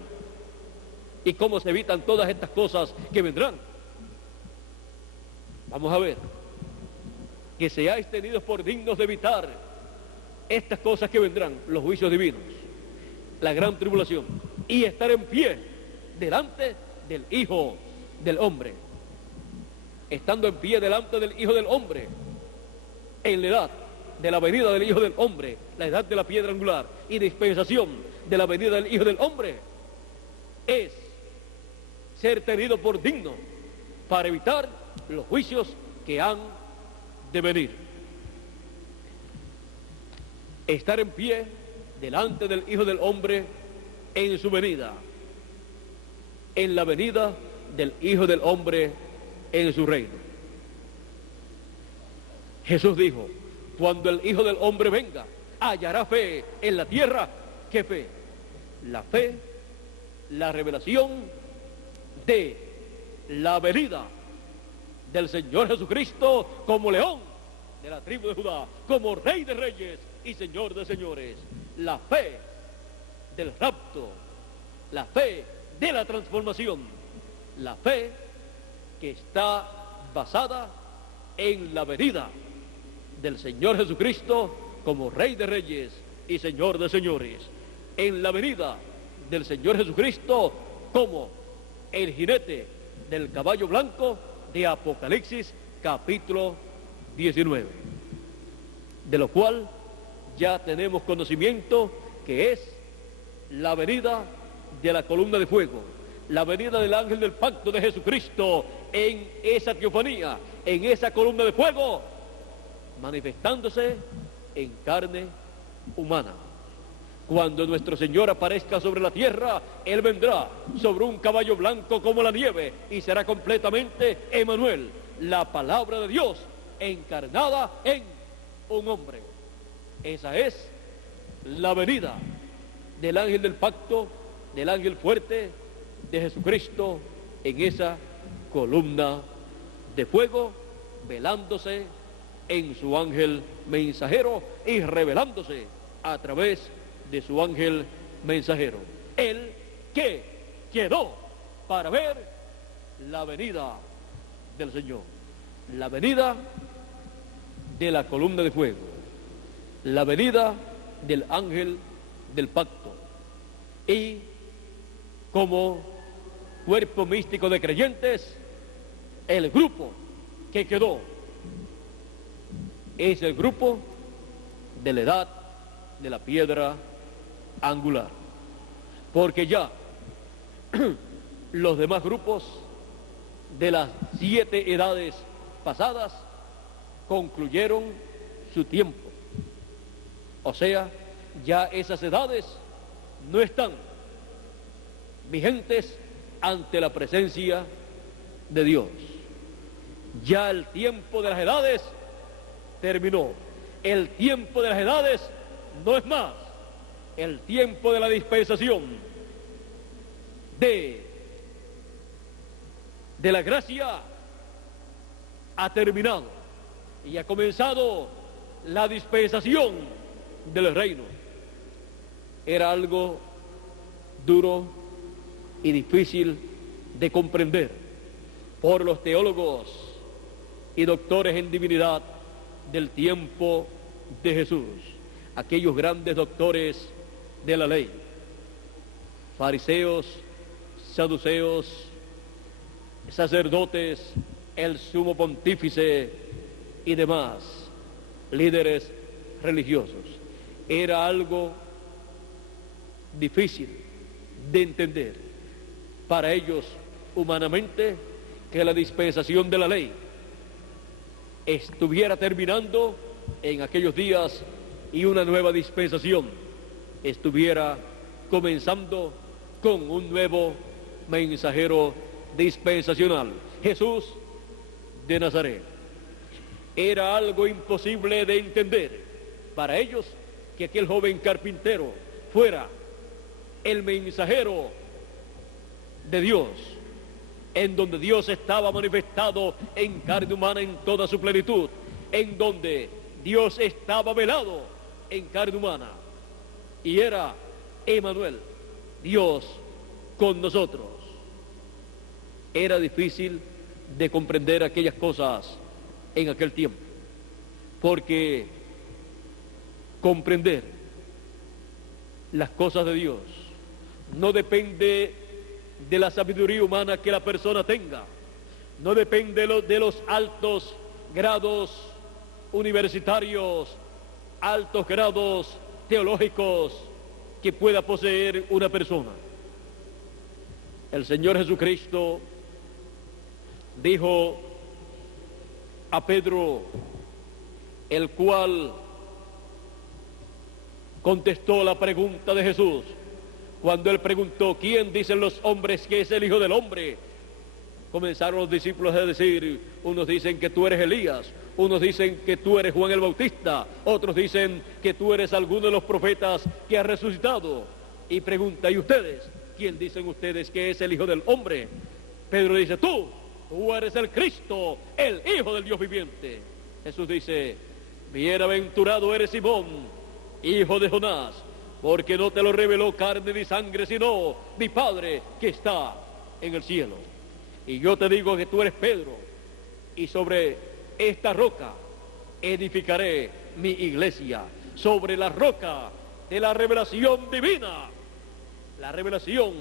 ¿Y cómo se evitan todas estas cosas que vendrán? Vamos a ver. Que seáis tenidos por dignos de evitar estas cosas que vendrán, los juicios divinos, la gran tribulación, y estar en pie delante del Hijo del Hombre. Estando en pie delante del Hijo del Hombre, en la edad de la venida del Hijo del Hombre, la edad de la piedra angular y dispensación de la venida del Hijo del Hombre, es ser tenido por digno para evitar los juicios que han de venir. Estar en pie delante del Hijo del Hombre en su venida, en la venida del Hijo del Hombre en su reino. Jesús dijo: cuando el Hijo del Hombre venga, hallará fe en la tierra. ¿Qué fe? La fe, la revelación de la venida del Señor Jesucristo como león de la tribu de Judá, como Rey de Reyes y Señor de Señores. La fe del rapto, la fe de la transformación, la fe que está basada en la venida del Señor Jesucristo como Rey de Reyes y Señor de Señores, en la venida del Señor Jesucristo como el jinete del caballo blanco de Apocalipsis capítulo 19, de lo cual ya tenemos conocimiento que es la venida de la columna de fuego, la venida del ángel del pacto de Jesucristo en esa teofanía, en esa columna de fuego, manifestándose en carne humana. Cuando nuestro Señor aparezca sobre la tierra, Él vendrá sobre un caballo blanco como la nieve y será completamente Emmanuel, la palabra de Dios encarnada en un hombre. Esa es la venida del ángel del pacto, del ángel fuerte de Jesucristo en esa columna de fuego velándose en su ángel mensajero y revelándose a través de su ángel mensajero. Él que quedó para ver la venida del Señor, la venida de la columna de fuego, la venida del ángel del pacto. Y como cuerpo místico de creyentes, el grupo que quedó es el grupo de la edad de la piedra angular, porque ya los demás grupos de las 7 edades pasadas concluyeron su tiempo. O sea, ya esas edades no están vigentes ante la presencia de Dios. Ya el tiempo de las edades terminó. El tiempo de las edades no es más. El tiempo de la dispensación de la gracia ha terminado y ha comenzado la dispensación del reino. Era algo duro y difícil de comprender por los teólogos y doctores en divinidad del tiempo de Jesús, aquellos grandes doctores de la ley, fariseos, saduceos, sacerdotes, el sumo pontífice y demás líderes religiosos. Era algo difícil de entender para ellos humanamente que la dispensación de la ley estuviera terminando en aquellos días y una nueva dispensación estuviera comenzando con un nuevo mensajero dispensacional, Jesús de Nazaret. Era algo imposible de entender para ellos que aquel joven carpintero fuera el mensajero de Dios, en donde Dios estaba manifestado en carne humana en toda su plenitud, en donde Dios estaba velado en carne humana, y era Emmanuel, Dios con nosotros. Era difícil de comprender aquellas cosas en aquel tiempo, porque comprender las cosas de Dios no depende de la sabiduría humana que la persona tenga, no depende de los altos grados universitarios, altos grados teológicos que pueda poseer una persona. El Señor Jesucristo dijo a Pedro, el cual contestó la pregunta de Jesús, cuando él preguntó, ¿quién dicen los hombres que es el Hijo del Hombre? Comenzaron los discípulos a decir, unos dicen que tú eres Elías, unos dicen que tú eres Juan el Bautista, otros dicen que tú eres alguno de los profetas que ha resucitado. Y pregunta, ¿y ustedes? ¿Quién dicen ustedes que es el Hijo del Hombre? Pedro dice, tú eres el Cristo, el Hijo del Dios viviente. Jesús dice, bienaventurado eres Simón, hijo de Jonás, porque no te lo reveló carne ni sangre, sino mi Padre que está en el cielo. Y yo te digo que tú eres Pedro, y sobre esta roca edificaré mi iglesia, sobre la roca de la revelación divina, la revelación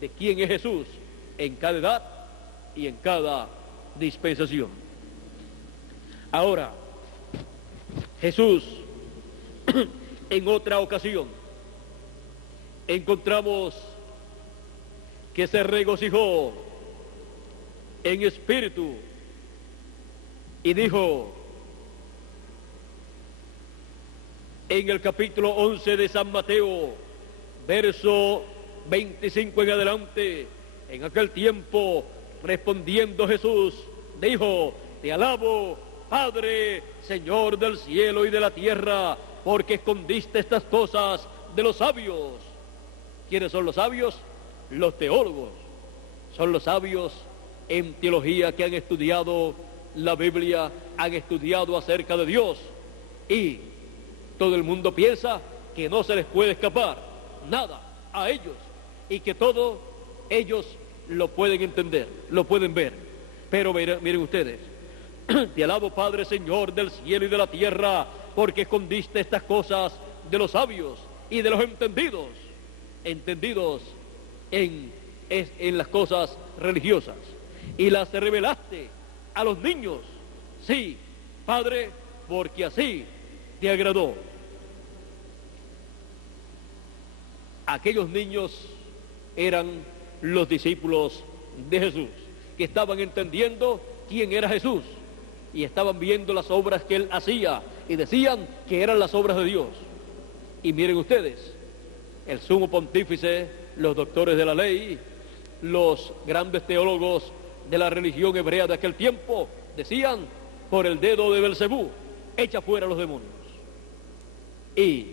de quién es Jesús en cada edad y en cada dispensación. Ahora, Jesús en otra ocasión encontramos que se regocijó en espíritu y dijo en el capítulo 11 de San Mateo, verso 25 en adelante, en aquel tiempo respondiendo Jesús dijo, te alabo, Padre, Señor del cielo y de la tierra, porque escondiste estas cosas de los sabios. ¿Quiénes son los sabios? Los teólogos. Son los sabios en teología que han estudiado la Biblia han estudiado acerca de Dios y todo el mundo piensa que no se les puede escapar nada a ellos y que todo ellos lo pueden entender, lo pueden ver. Pero miren ustedes, te alabo, Padre, Señor del cielo y de la tierra, porque escondiste estas cosas de los sabios y de los entendidos en las cosas religiosas, y las revelaste a los niños. Sí, Padre, porque así te agradó. Aquellos niños eran los discípulos de Jesús, que estaban entendiendo quién era Jesús y estaban viendo las obras que él hacía y decían que eran las obras de Dios. Y miren ustedes, el sumo pontífice, los doctores de la ley, los grandes teólogos de la religión hebrea de aquel tiempo decían: por el dedo de Belcebú echa fuera a los demonios. Y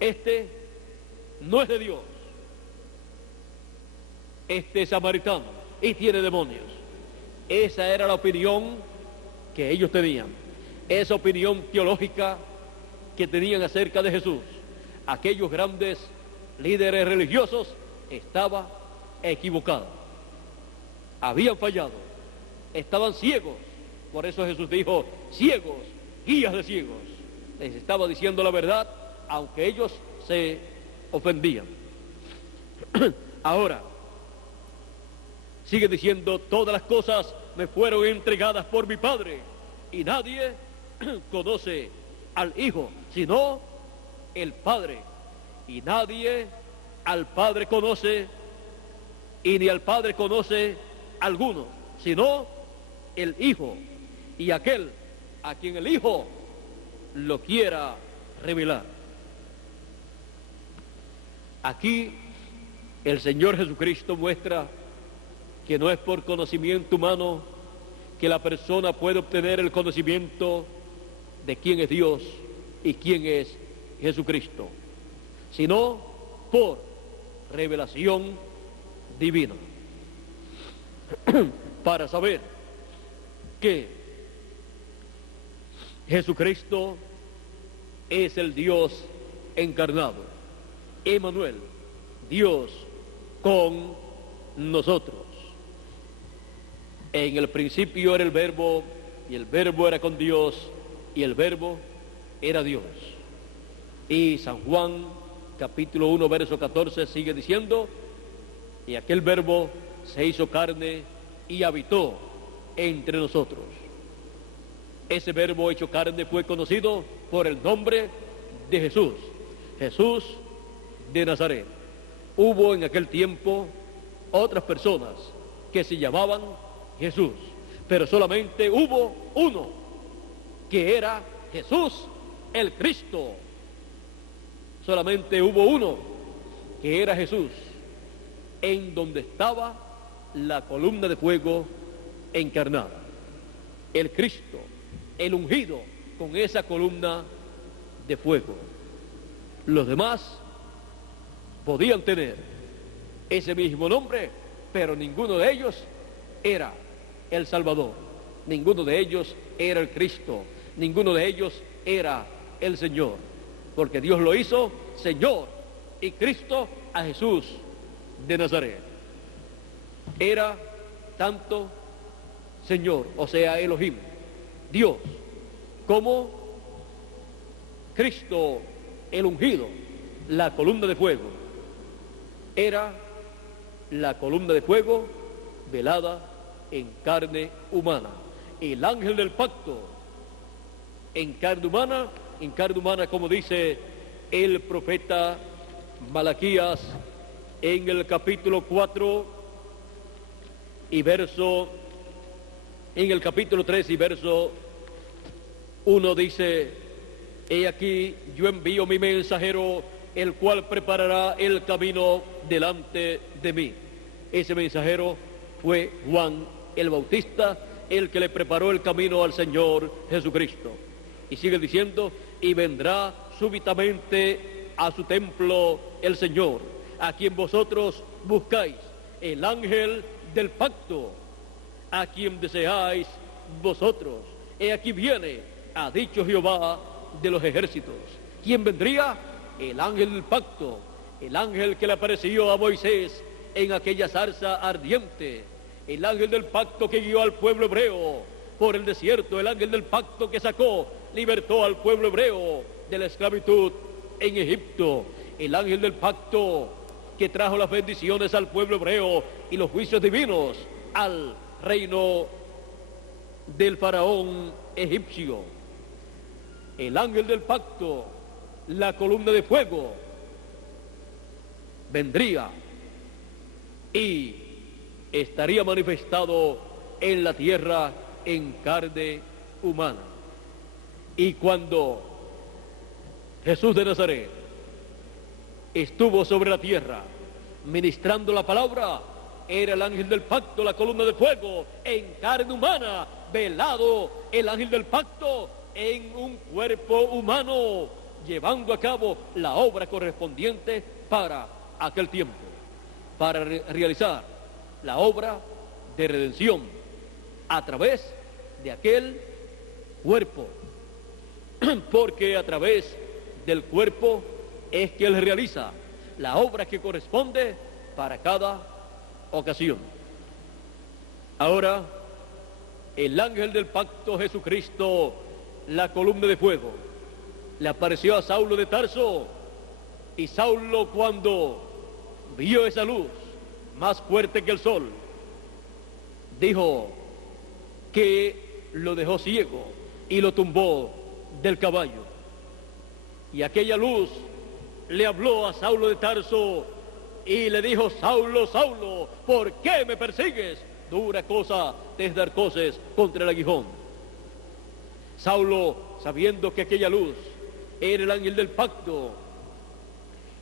este no es de Dios, este es samaritano y tiene demonios. Esa era la opinión que ellos tenían, esa opinión teológica que tenían acerca de Jesús. Aquellos grandes líderes religiosos estaban equivocados, habían fallado, estaban ciegos. Por eso Jesús dijo: ciegos, guías de ciegos. Les estaba diciendo la verdad, aunque ellos se ofendían. Ahora sigue diciendo: todas las cosas me fueron entregadas por mi Padre, y nadie conoce al Hijo sino el Padre, y nadie al Padre conoce, y ni al Padre conoce alguno sino el Hijo, y aquel a quien el Hijo lo quiera revelar. Aquí el Señor Jesucristo muestra que no es por conocimiento humano que la persona puede obtener el conocimiento de quién es Dios y quién es Jesucristo, sino por revelación divina, para saber que Jesucristo es el Dios encarnado, Emmanuel, Dios con nosotros. En el principio era el Verbo, y el Verbo era con Dios, y el Verbo era Dios. Y San Juan, capítulo 1, verso 14, sigue diciendo: y aquel Verbo se hizo carne y habitó entre nosotros. Ese Verbo hecho carne fue conocido por el nombre de Jesús, Jesús de Nazaret. Hubo en aquel tiempo otras personas que se llamaban Jesús, pero solamente hubo uno, que era Jesús el Cristo. Solamente hubo uno, que era Jesús, en donde estaba la columna de fuego encarnada, el Cristo, el ungido con esa columna de fuego. Los demás podían tener ese mismo nombre, pero ninguno de ellos era el Salvador, ninguno de ellos era el Cristo, ninguno de ellos era el Señor, porque Dios lo hizo Señor y Cristo a Jesús de Nazaret. Era tanto Señor, o sea, Elohim, Dios, como Cristo el ungido, la columna de fuego. Era la columna de fuego velada en carne humana, el ángel del pacto en carne humana, como dice el profeta Malaquías en el capítulo 4 y verso, en el capítulo 3 y verso 1 dice: he aquí yo envío mi mensajero, el cual preparará el camino delante de mí. Ese mensajero fue Juan el Bautista, el que le preparó el camino al Señor Jesucristo. Y sigue diciendo: y vendrá súbitamente a su templo el Señor, a quien vosotros buscáis, el ángel del pacto, a quien deseáis vosotros. He aquí viene, ha dicho Jehová de los ejércitos. ¿Quién vendría? El ángel del pacto, el ángel que le apareció a Moisés en aquella zarza ardiente, el ángel del pacto que guió al pueblo hebreo por el desierto, el ángel del pacto que libertó al pueblo hebreo de la esclavitud en Egipto, el ángel del pacto que trajo las bendiciones al pueblo hebreo y los juicios divinos al reino del faraón egipcio. El ángel del pacto, la columna de fuego, vendría y estaría manifestado en la tierra en carne humana. Y cuando Jesús de Nazaret estuvo sobre la tierra ministrando la palabra, era el ángel del pacto, la columna de fuego, en carne humana, velado el ángel del pacto en un cuerpo humano, llevando a cabo la obra correspondiente para aquel tiempo, para realizar la obra de redención a través de aquel cuerpo, porque a través del cuerpo es que Él realiza la obra que corresponde para cada ocasión. Ahora, el ángel del pacto Jesucristo, la columna de fuego, le apareció a Saulo de Tarso, y Saulo, cuando vio esa luz más fuerte que el sol, dijo que lo dejó ciego y lo tumbó del caballo. Y aquella luz le habló a Saulo de Tarso y le dijo: Saulo, Saulo, ¿por qué me persigues? Dura cosa te es dar coces contra el aguijón. Saulo, sabiendo que aquella luz era el ángel del pacto,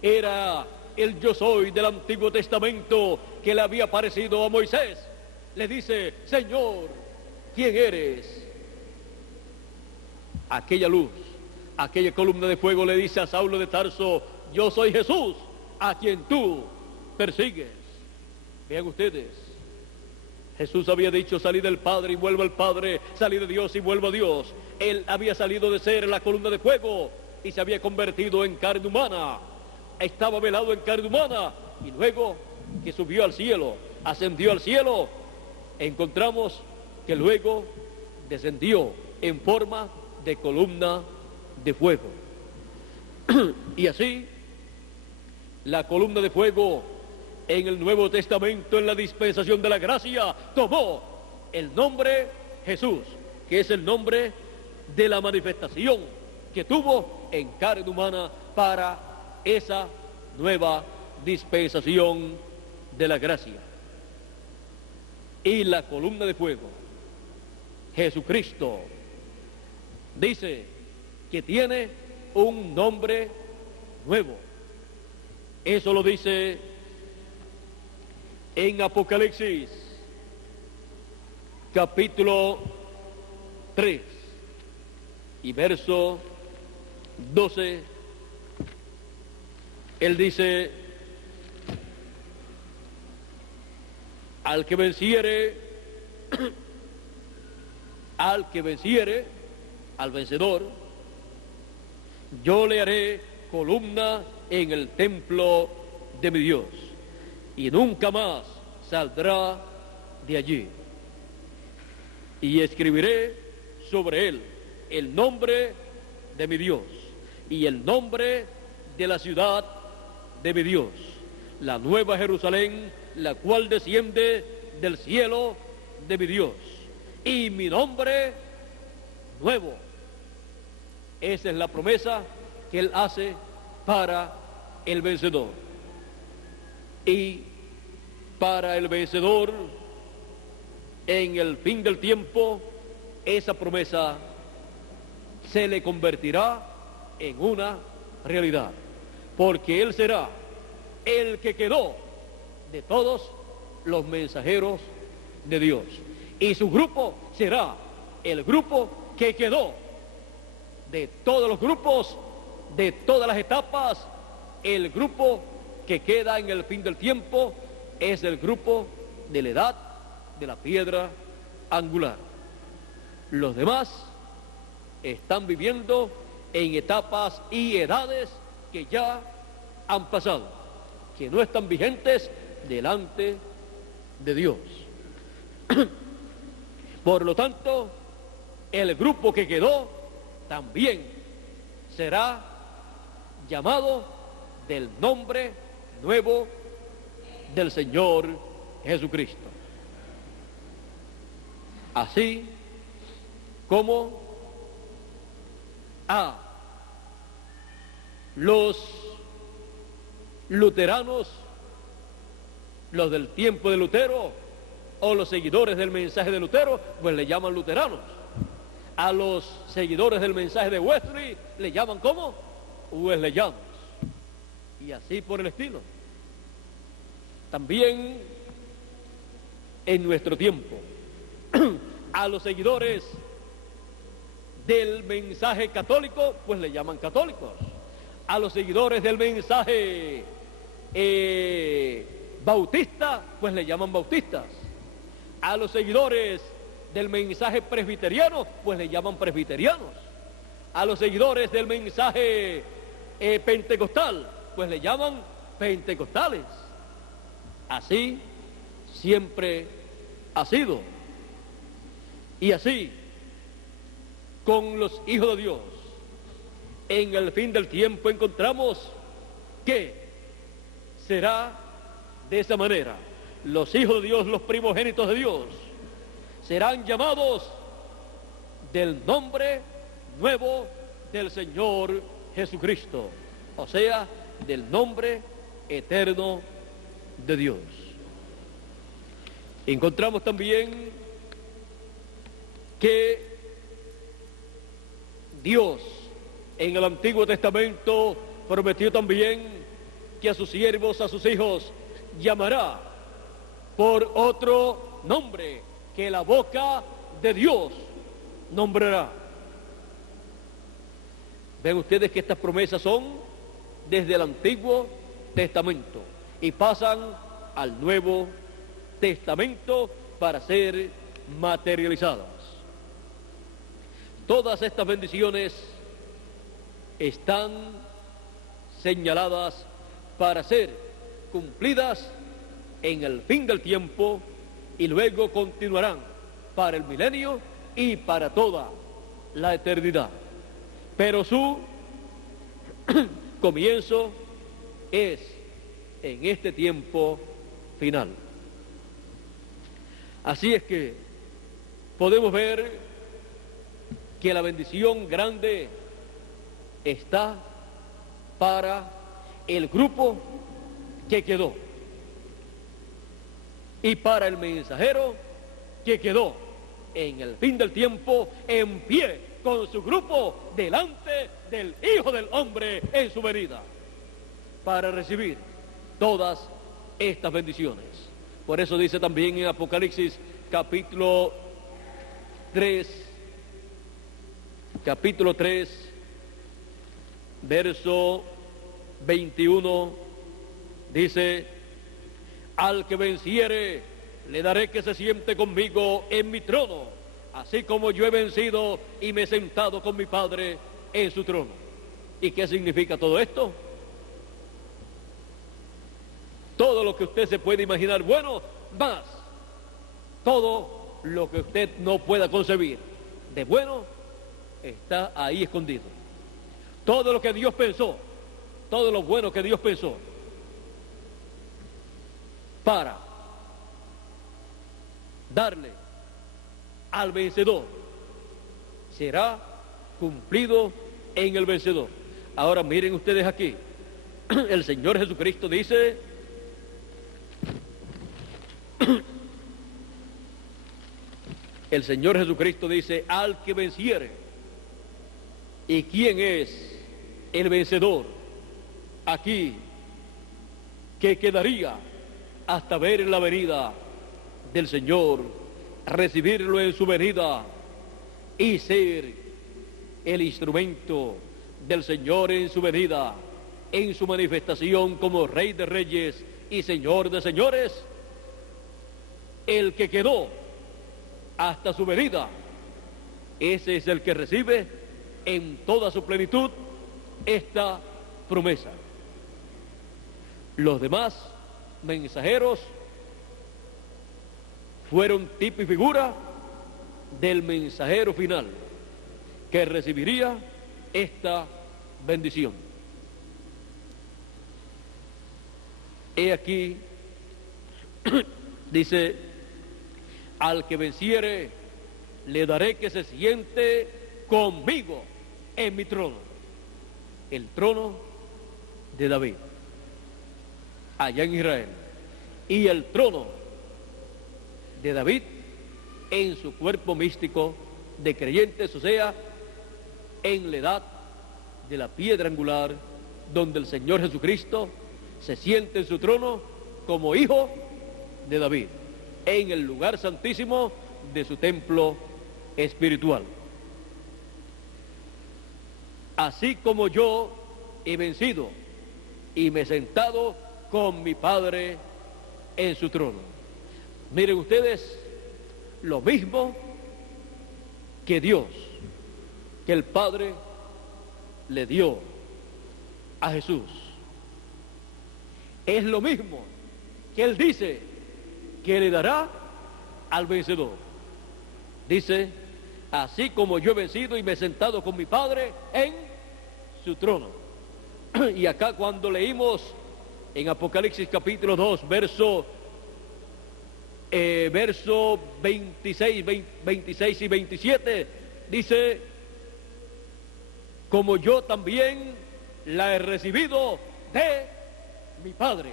era el yo soy del Antiguo Testamento que le había aparecido a Moisés, le dice: Señor, ¿quién eres? Aquella luz, aquella columna de fuego le dice a Saulo de Tarso: yo soy Jesús, a quien tú persigues. Vean ustedes, Jesús había dicho: salí del Padre y vuelvo al Padre, salí de Dios y vuelvo a Dios. Él había salido de ser la columna de fuego y se había convertido en carne humana. Estaba velado en carne humana, y luego que subió al cielo, ascendió al cielo, encontramos que luego descendió en forma de columna de fuego. Y así, la columna de fuego en el Nuevo Testamento, en la dispensación de la gracia, tomó el nombre Jesús, que es el nombre de la manifestación que tuvo en carne humana para esa nueva dispensación de la gracia. Y la columna de fuego, Jesucristo, dice que tiene un nombre nuevo. Eso lo dice en Apocalipsis capítulo 3 y verso 12. Él dice: al que venciere, al vencedor, yo le haré columna en el templo de mi Dios, y nunca más saldrá de allí. Y escribiré sobre él el nombre de mi Dios y el nombre de la ciudad de mi Dios, la nueva Jerusalén, la cual desciende del cielo de mi Dios, y mi nombre nuevo. Esa es la promesa que Él hace para el vencedor. Y para el vencedor, en el fin del tiempo, esa promesa se le convertirá en una realidad, porque Él será el que quedó de todos los mensajeros de Dios, y su grupo será el grupo que quedó de todos los grupos, de todas las etapas. El grupo que queda en el fin del tiempo es el grupo de la edad de la piedra angular. Los demás están viviendo en etapas y edades que ya han pasado, que no están vigentes delante de Dios. Por lo tanto, el grupo que quedó también será llamado del nombre nuevo del Señor Jesucristo. Así como a los luteranos, los del tiempo de Lutero, o los seguidores del mensaje de Lutero, pues le llaman luteranos. A los seguidores del mensaje de Wesley le llaman ¿cómo? Wesleyanos. Y así por el estilo. También en nuestro tiempo, a los seguidores del mensaje católico, pues le llaman católicos. A los seguidores del mensaje bautista, pues le llaman bautistas. A los seguidores del mensaje presbiteriano, pues le llaman presbiterianos. A los seguidores del mensaje pentecostal, pues le llaman pentecostales. Así siempre ha sido. Y así, con los hijos de Dios, en el fin del tiempo encontramos que será de esa manera. Los hijos de Dios, los primogénitos de Dios, serán llamados del nombre nuevo del Señor Jesucristo, o sea, del nombre eterno de Dios. Encontramos también que Dios en el Antiguo Testamento prometió también que a sus siervos, a sus hijos, llamará por otro nombre que la boca de Dios nombrará. Ven ustedes que estas promesas son desde el Antiguo Testamento y pasan al Nuevo Testamento para ser materializadas. Todas estas bendiciones están señaladas para ser cumplidas en el fin del tiempo y luego continuarán para el milenio y para toda la eternidad. Pero su comienzo es en este tiempo final. Así es que podemos ver que la bendición grande está para el grupo que quedó y para el mensajero que quedó en el fin del tiempo en pie con su grupo delante del Hijo del Hombre en su venida para recibir todas estas bendiciones. Por eso dice también en Apocalipsis capítulo 3, verso 21, dice: al que venciere, le daré que se siente conmigo en mi trono, así como yo he vencido y me he sentado con mi Padre en su trono. ¿Y qué significa todo esto? Todo lo que usted se puede imaginar bueno, más todo lo que usted no pueda concebir de bueno está ahí escondido. Todo lo que Dios pensó, todo lo bueno que Dios pensó para darle al vencedor será cumplido en el vencedor. Ahora miren ustedes aquí, el Señor Jesucristo dice: el Señor Jesucristo dice: al que venciere. ¿Y quién es el vencedor aquí que quedaría hasta ver la venida del Señor, recibirlo en su venida y ser el instrumento del Señor en su venida, en su manifestación como Rey de Reyes y Señor de Señores? El que quedó hasta su venida Ese es el que recibe en toda su plenitud esta promesa. Los demás mensajeros fueron tipo y figura del mensajero final que recibiría esta bendición. He aquí, dice, al que venciere le daré que se siente conmigo en mi trono, el trono de David, allá en Israel, y el trono de David en su cuerpo místico de creyentes, o sea, en la edad de la piedra angular, donde el Señor Jesucristo se siente en su trono como hijo de David, en el lugar santísimo de su templo espiritual. Así como yo he vencido y me he sentado con mi Padre en su trono. Miren ustedes, lo mismo que Dios, que el Padre le dio a Jesús, es lo mismo que Él dice que le dará al vencedor. Dice, así como yo he vencido y me he sentado con mi Padre en su trono. Y acá cuando leímos en Apocalipsis capítulo 2, verso 26 y 27, dice, como yo también la he recibido de mi Padre,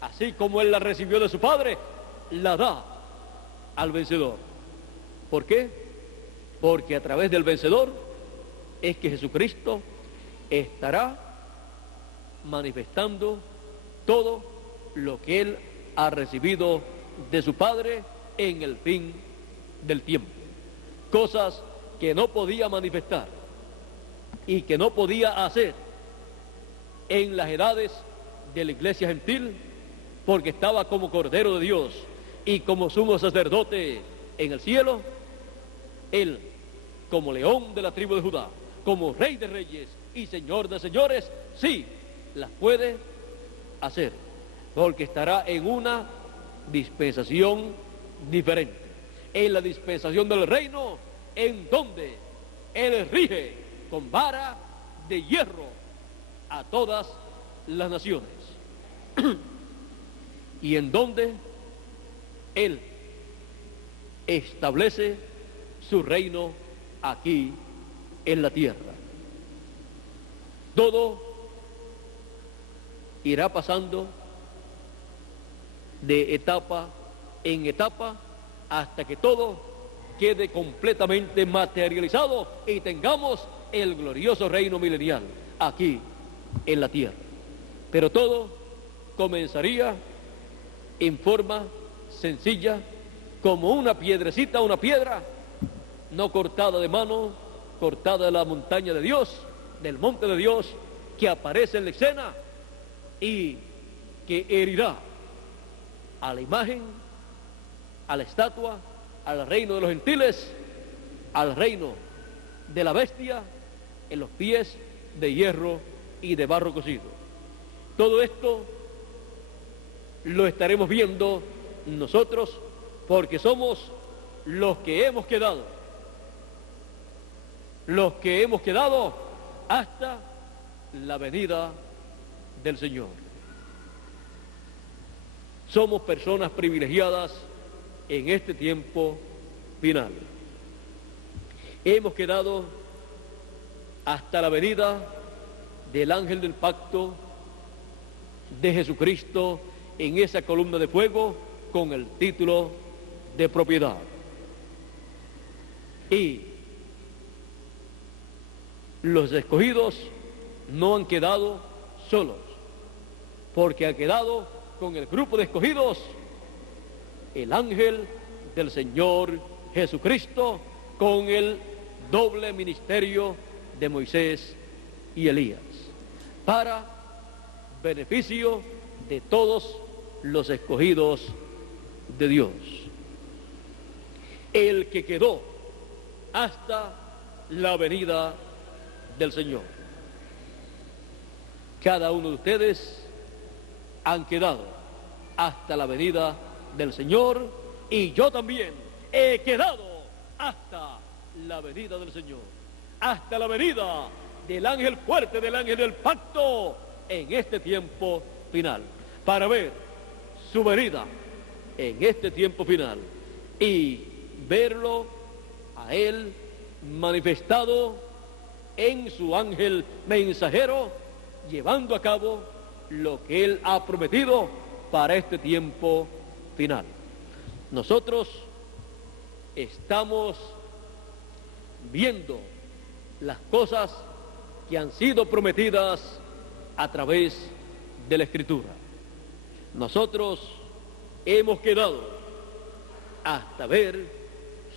así como Él la recibió de su Padre, la da al vencedor. ¿Por qué? Porque a través del vencedor es que Jesucristo estará manifestando todo lo que Él ha recibido de su Padre en el fin del tiempo. Cosas que no podía manifestar y que no podía hacer en las edades de la iglesia gentil, porque estaba como Cordero de Dios y como sumo sacerdote en el cielo. Él, como león de la tribu de Judá, como Rey de reyes y Señor de señores, sí las puede hacer, porque estará en una dispensación diferente, en la dispensación del reino, en donde Él rige con vara de hierro a todas las naciones, y en donde Él establece su reino aquí en la tierra. Todo irá pasando de etapa en etapa hasta que todo quede completamente materializado y tengamos el glorioso reino milenial aquí en la tierra. Pero todo comenzaría en forma sencilla, como una piedrecita, una piedra, no cortada de mano, cortada de la montaña de Dios, del monte de Dios, que aparece en la escena y que herirá a la imagen, a la estatua, al reino de los gentiles, al reino de la bestia, en los pies de hierro y de barro cocido. Todo esto lo estaremos viendo nosotros, porque somos los que hemos quedado hasta la venida del Señor. Somos personas privilegiadas en este tiempo final. Hemos quedado hasta la venida del ángel del pacto de Jesucristo en esa columna de fuego con el título de propiedad. Y los escogidos no han quedado solos, porque ha quedado con el grupo de escogidos el ángel del Señor Jesucristo, con el doble ministerio de Moisés y Elías, para beneficio de todos los escogidos de Dios. El que quedó hasta la venida del Señor. Cada uno de ustedes han quedado hasta la venida del Señor, y yo también he quedado hasta la venida del Señor, hasta la venida del ángel fuerte, del ángel del pacto, en este tiempo final, para ver su venida en este tiempo final y verlo a Él manifestado en su ángel mensajero, llevando a cabo lo que Él ha prometido para este tiempo final. Nosotros estamos viendo las cosas que han sido prometidas a través de la Escritura. Nosotros hemos quedado hasta ver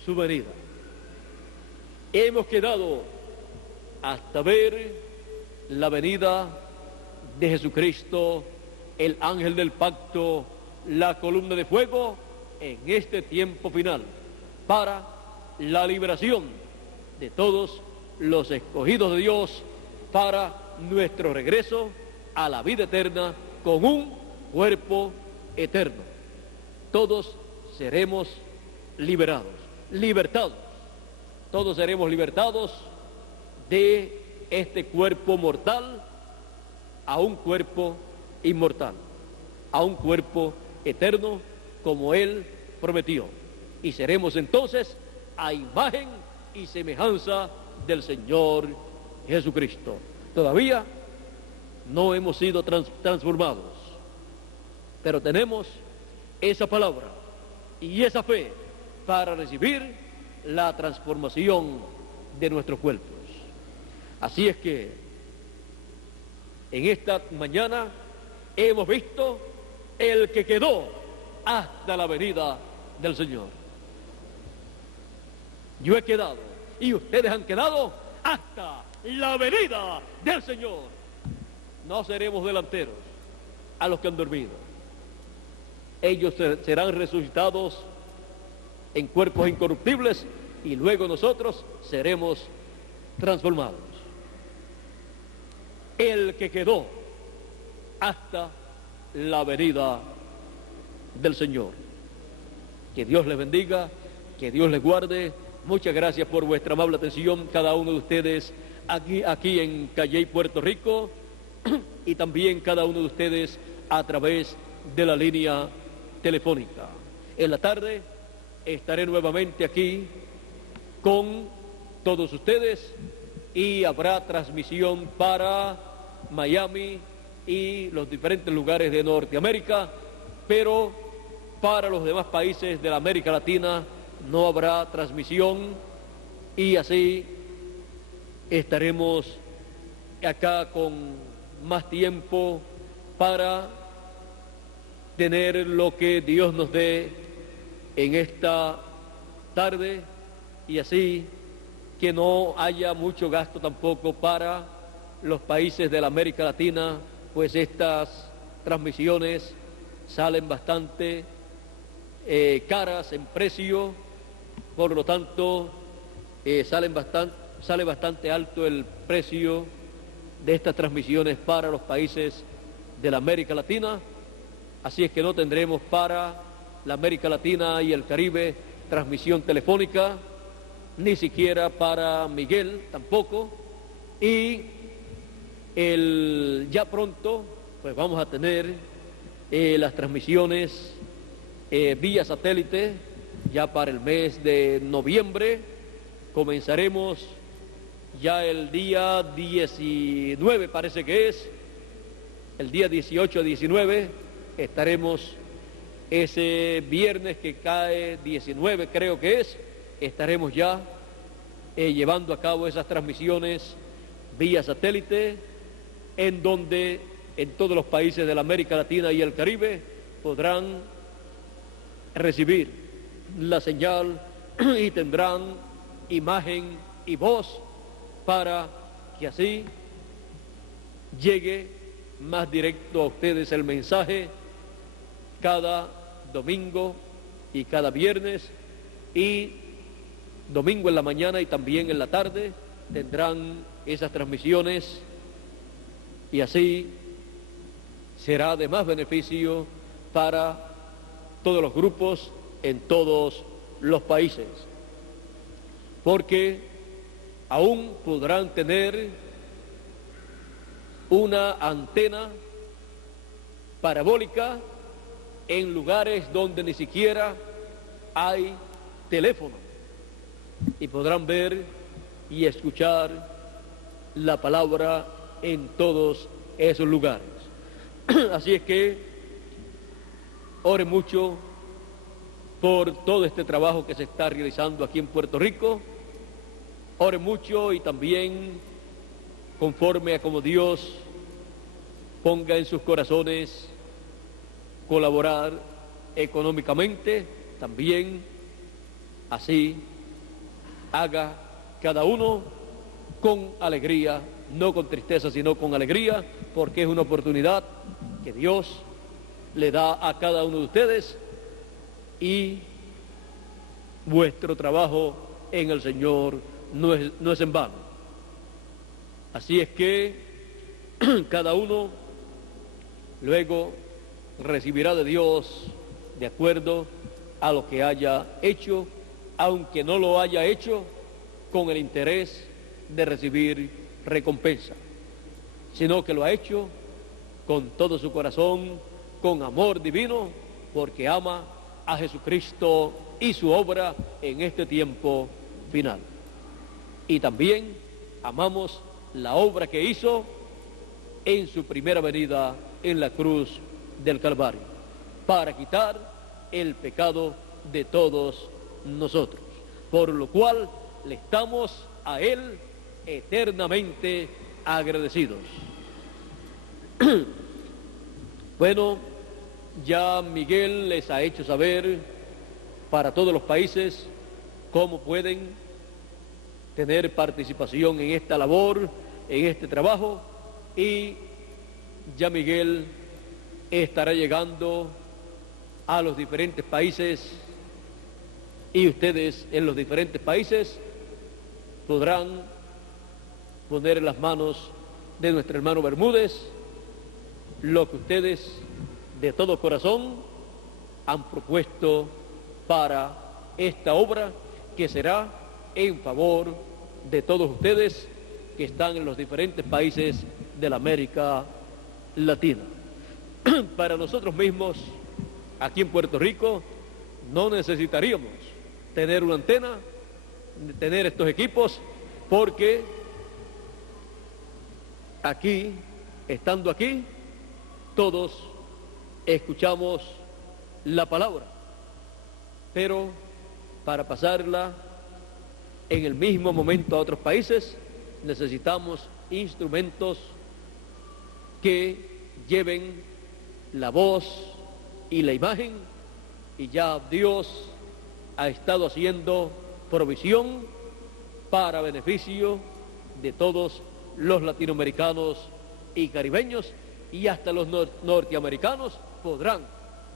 su venida. Hemos quedado hasta ver la venida de Jesucristo, el ángel del pacto, la columna de fuego, en este tiempo final, para la liberación de todos los escogidos de Dios, para nuestro regreso a la vida eterna con un cuerpo eterno. Todos seremos liberados, libertados. Todos seremos libertados de este cuerpo mortal a un cuerpo inmortal, a un cuerpo eterno como Él prometió. Y seremos entonces a imagen y semejanza del Señor Jesucristo. Todavía no hemos sido transformados, pero tenemos esa palabra y esa fe para recibir la transformación de nuestros cuerpos. Así es que en esta mañana hemos visto el que quedó hasta la venida del Señor. Yo he quedado y ustedes han quedado hasta la venida del Señor. No seremos delanteros a los que han dormido. Ellos serán resucitados en cuerpos incorruptibles y luego nosotros seremos transformados. El que quedó hasta la venida del Señor. Que Dios les bendiga, que Dios les guarde. Muchas gracias por vuestra amable atención, cada uno de ustedes aquí en Calley, Puerto Rico, y también cada uno de ustedes a través de la línea telefónica. En la tarde estaré nuevamente aquí con todos ustedes y habrá transmisión para Miami y los diferentes lugares de Norteamérica, pero para los demás países de la América Latina no habrá transmisión, y así estaremos acá con más tiempo para tener lo que Dios nos dé en esta tarde, y así que no haya mucho gasto tampoco para los países de la América Latina, pues estas transmisiones salen bastante caras en precio, por lo tanto sale bastante alto el precio de estas transmisiones para los países de la América Latina. Así es que no tendremos para la América Latina y el Caribe transmisión telefónica, ni siquiera para Miguel tampoco, y ya pronto pues vamos a tener las transmisiones vía satélite. Ya para el mes de noviembre comenzaremos ya el día 19, parece que es, el día 18 a 19, estaremos ese viernes que cae 19, creo que es, estaremos ya llevando a cabo esas transmisiones vía satélite, en donde en todos los países de la América Latina y el Caribe podrán recibir la señal y tendrán imagen y voz para que así llegue más directo a ustedes el mensaje cada domingo y cada viernes, y domingo en la mañana y también en la tarde tendrán esas transmisiones, y así será de más beneficio para todos los grupos en todos los países, porque aún podrán tener una antena parabólica en lugares donde ni siquiera hay teléfono, y podrán ver y escuchar la palabra en todos esos lugares. Así es que ore mucho por todo este trabajo que se está realizando aquí en Puerto Rico. Ore mucho y también conforme a como Dios ponga en sus corazones colaborar económicamente, también así haga cada uno con alegría, no con tristeza, sino con alegría, porque es una oportunidad que Dios le da a cada uno de ustedes, y vuestro trabajo en el Señor no es en vano. Así es que cada uno luego recibirá de Dios de acuerdo a lo que haya hecho, aunque no lo haya hecho con el interés de recibir recompensa, sino que lo ha hecho con todo su corazón, con amor divino, porque ama a Jesucristo y su obra en este tiempo final. Y también amamos la obra que hizo en su primera venida en la cruz del Calvario, para quitar el pecado de todos nosotros, por lo cual le estamos a Él eternamente agradecidos. Bueno, ya Miguel les ha hecho saber para todos los países cómo pueden tener participación en esta labor, en este trabajo, y ya Miguel estará llegando a los diferentes países, y ustedes en los diferentes países podrán poner en las manos de nuestro hermano Bermúdez lo que ustedes de todo corazón han propuesto para esta obra, que será en favor de todos ustedes que están en los diferentes países de la América Latina. Para nosotros mismos, aquí en Puerto Rico, no necesitaríamos tener una antena, tener estos equipos, porque aquí, estando aquí, todos escuchamos la palabra, pero para pasarla en el mismo momento a otros países necesitamos instrumentos que lleven la voz y la imagen, y ya Dios ha estado haciendo provisión para beneficio de todos los latinoamericanos y caribeños, y hasta los norteamericanos podrán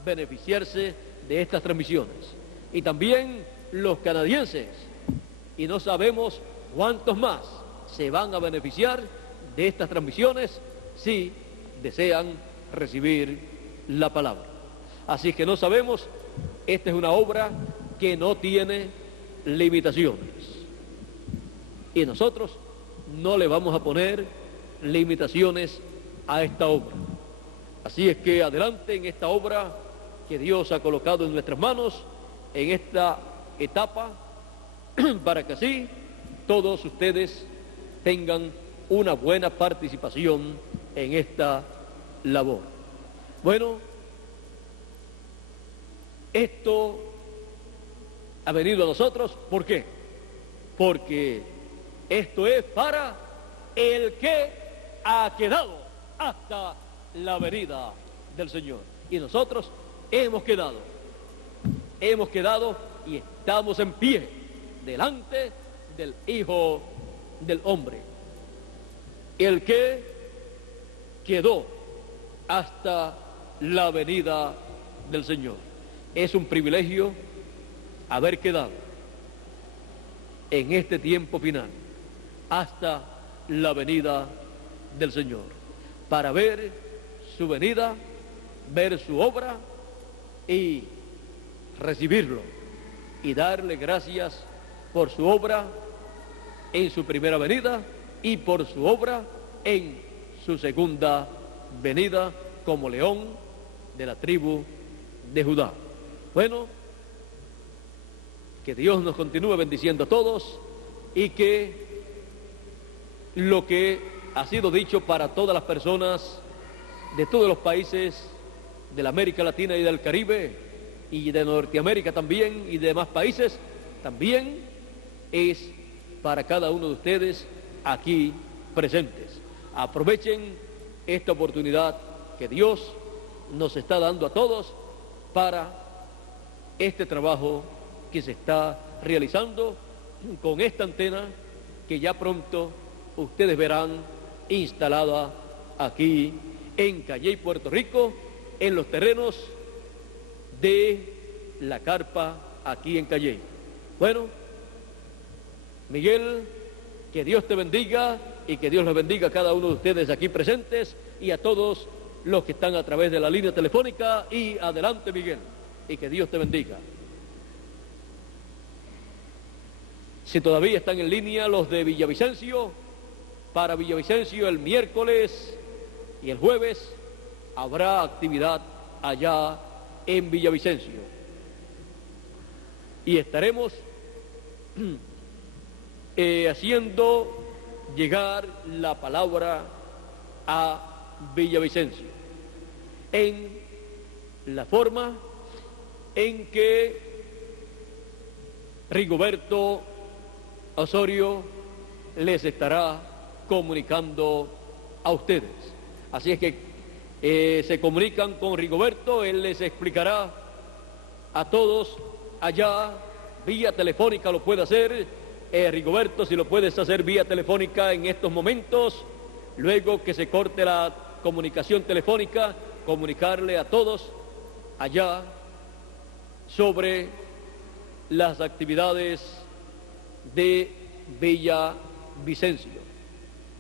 beneficiarse de estas transmisiones, y también los canadienses, y no sabemos cuántos más se van a beneficiar de estas transmisiones si desean recibir la palabra. Así que no sabemos, esta es una obra que no tiene limitaciones, y nosotros no le vamos a poner limitaciones a esta obra. Así es que adelante en esta obra que Dios ha colocado en nuestras manos, en esta etapa, para que así todos ustedes tengan una buena participación en esta labor. Bueno, esto ha venido a nosotros, ¿por qué? Porque esto es para el que ha quedado hasta la venida del Señor. Y nosotros hemos quedado y estamos en pie delante del Hijo del Hombre, el que quedó hasta la venida del Señor. Es un privilegio haber quedado, en este tiempo final, hasta la venida del Señor, para ver su venida, ver su obra y recibirlo y darle gracias por su obra en su primera venida y por su obra en su segunda venida como león de la tribu de Judá. Bueno, que Dios nos continúe bendiciendo a todos y que lo que ha sido dicho para todas las personas de todos los países de la América Latina y del Caribe y de Norteamérica también y de demás países también es para cada uno de ustedes aquí presentes. Aprovechen esta oportunidad que Dios nos está dando a todos para este trabajo que se está realizando con esta antena que ya pronto ustedes verán instalada aquí en Calley, Puerto Rico, en los terrenos de la carpa aquí en Calley. Bueno, Miguel, que Dios te bendiga y que Dios les bendiga a cada uno de ustedes aquí presentes y a todos los que están a través de la línea telefónica. Y adelante, Miguel, y que Dios te bendiga. Si todavía están en línea los de Villavicencio, para Villavicencio el miércoles y el jueves habrá actividad allá en Villavicencio. Y estaremos haciendo llegar la palabra a Villavicencio en la forma en que Rigoberto Osorio les estará comunicando a ustedes. Así es que se comunican con Rigoberto, él les explicará a todos allá, vía telefónica lo puede hacer. Rigoberto, si lo puedes hacer vía telefónica en estos momentos, luego que se corte la comunicación telefónica, comunicarle a todos allá sobre las actividades de Villavicencio,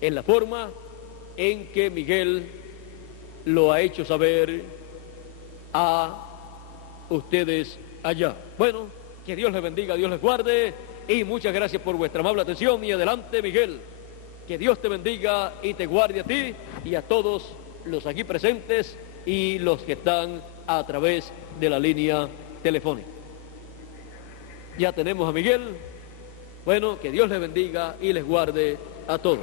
en la forma en que Miguel lo ha hecho saber a ustedes allá. Bueno, que Dios les bendiga, Dios les guarde y muchas gracias por vuestra amable atención. Y adelante, Miguel, que Dios te bendiga y te guarde a ti y a todos los aquí presentes y los que están a través de la línea telefónica. Ya tenemos a Miguel. Bueno, que Dios les bendiga y les guarde a todos.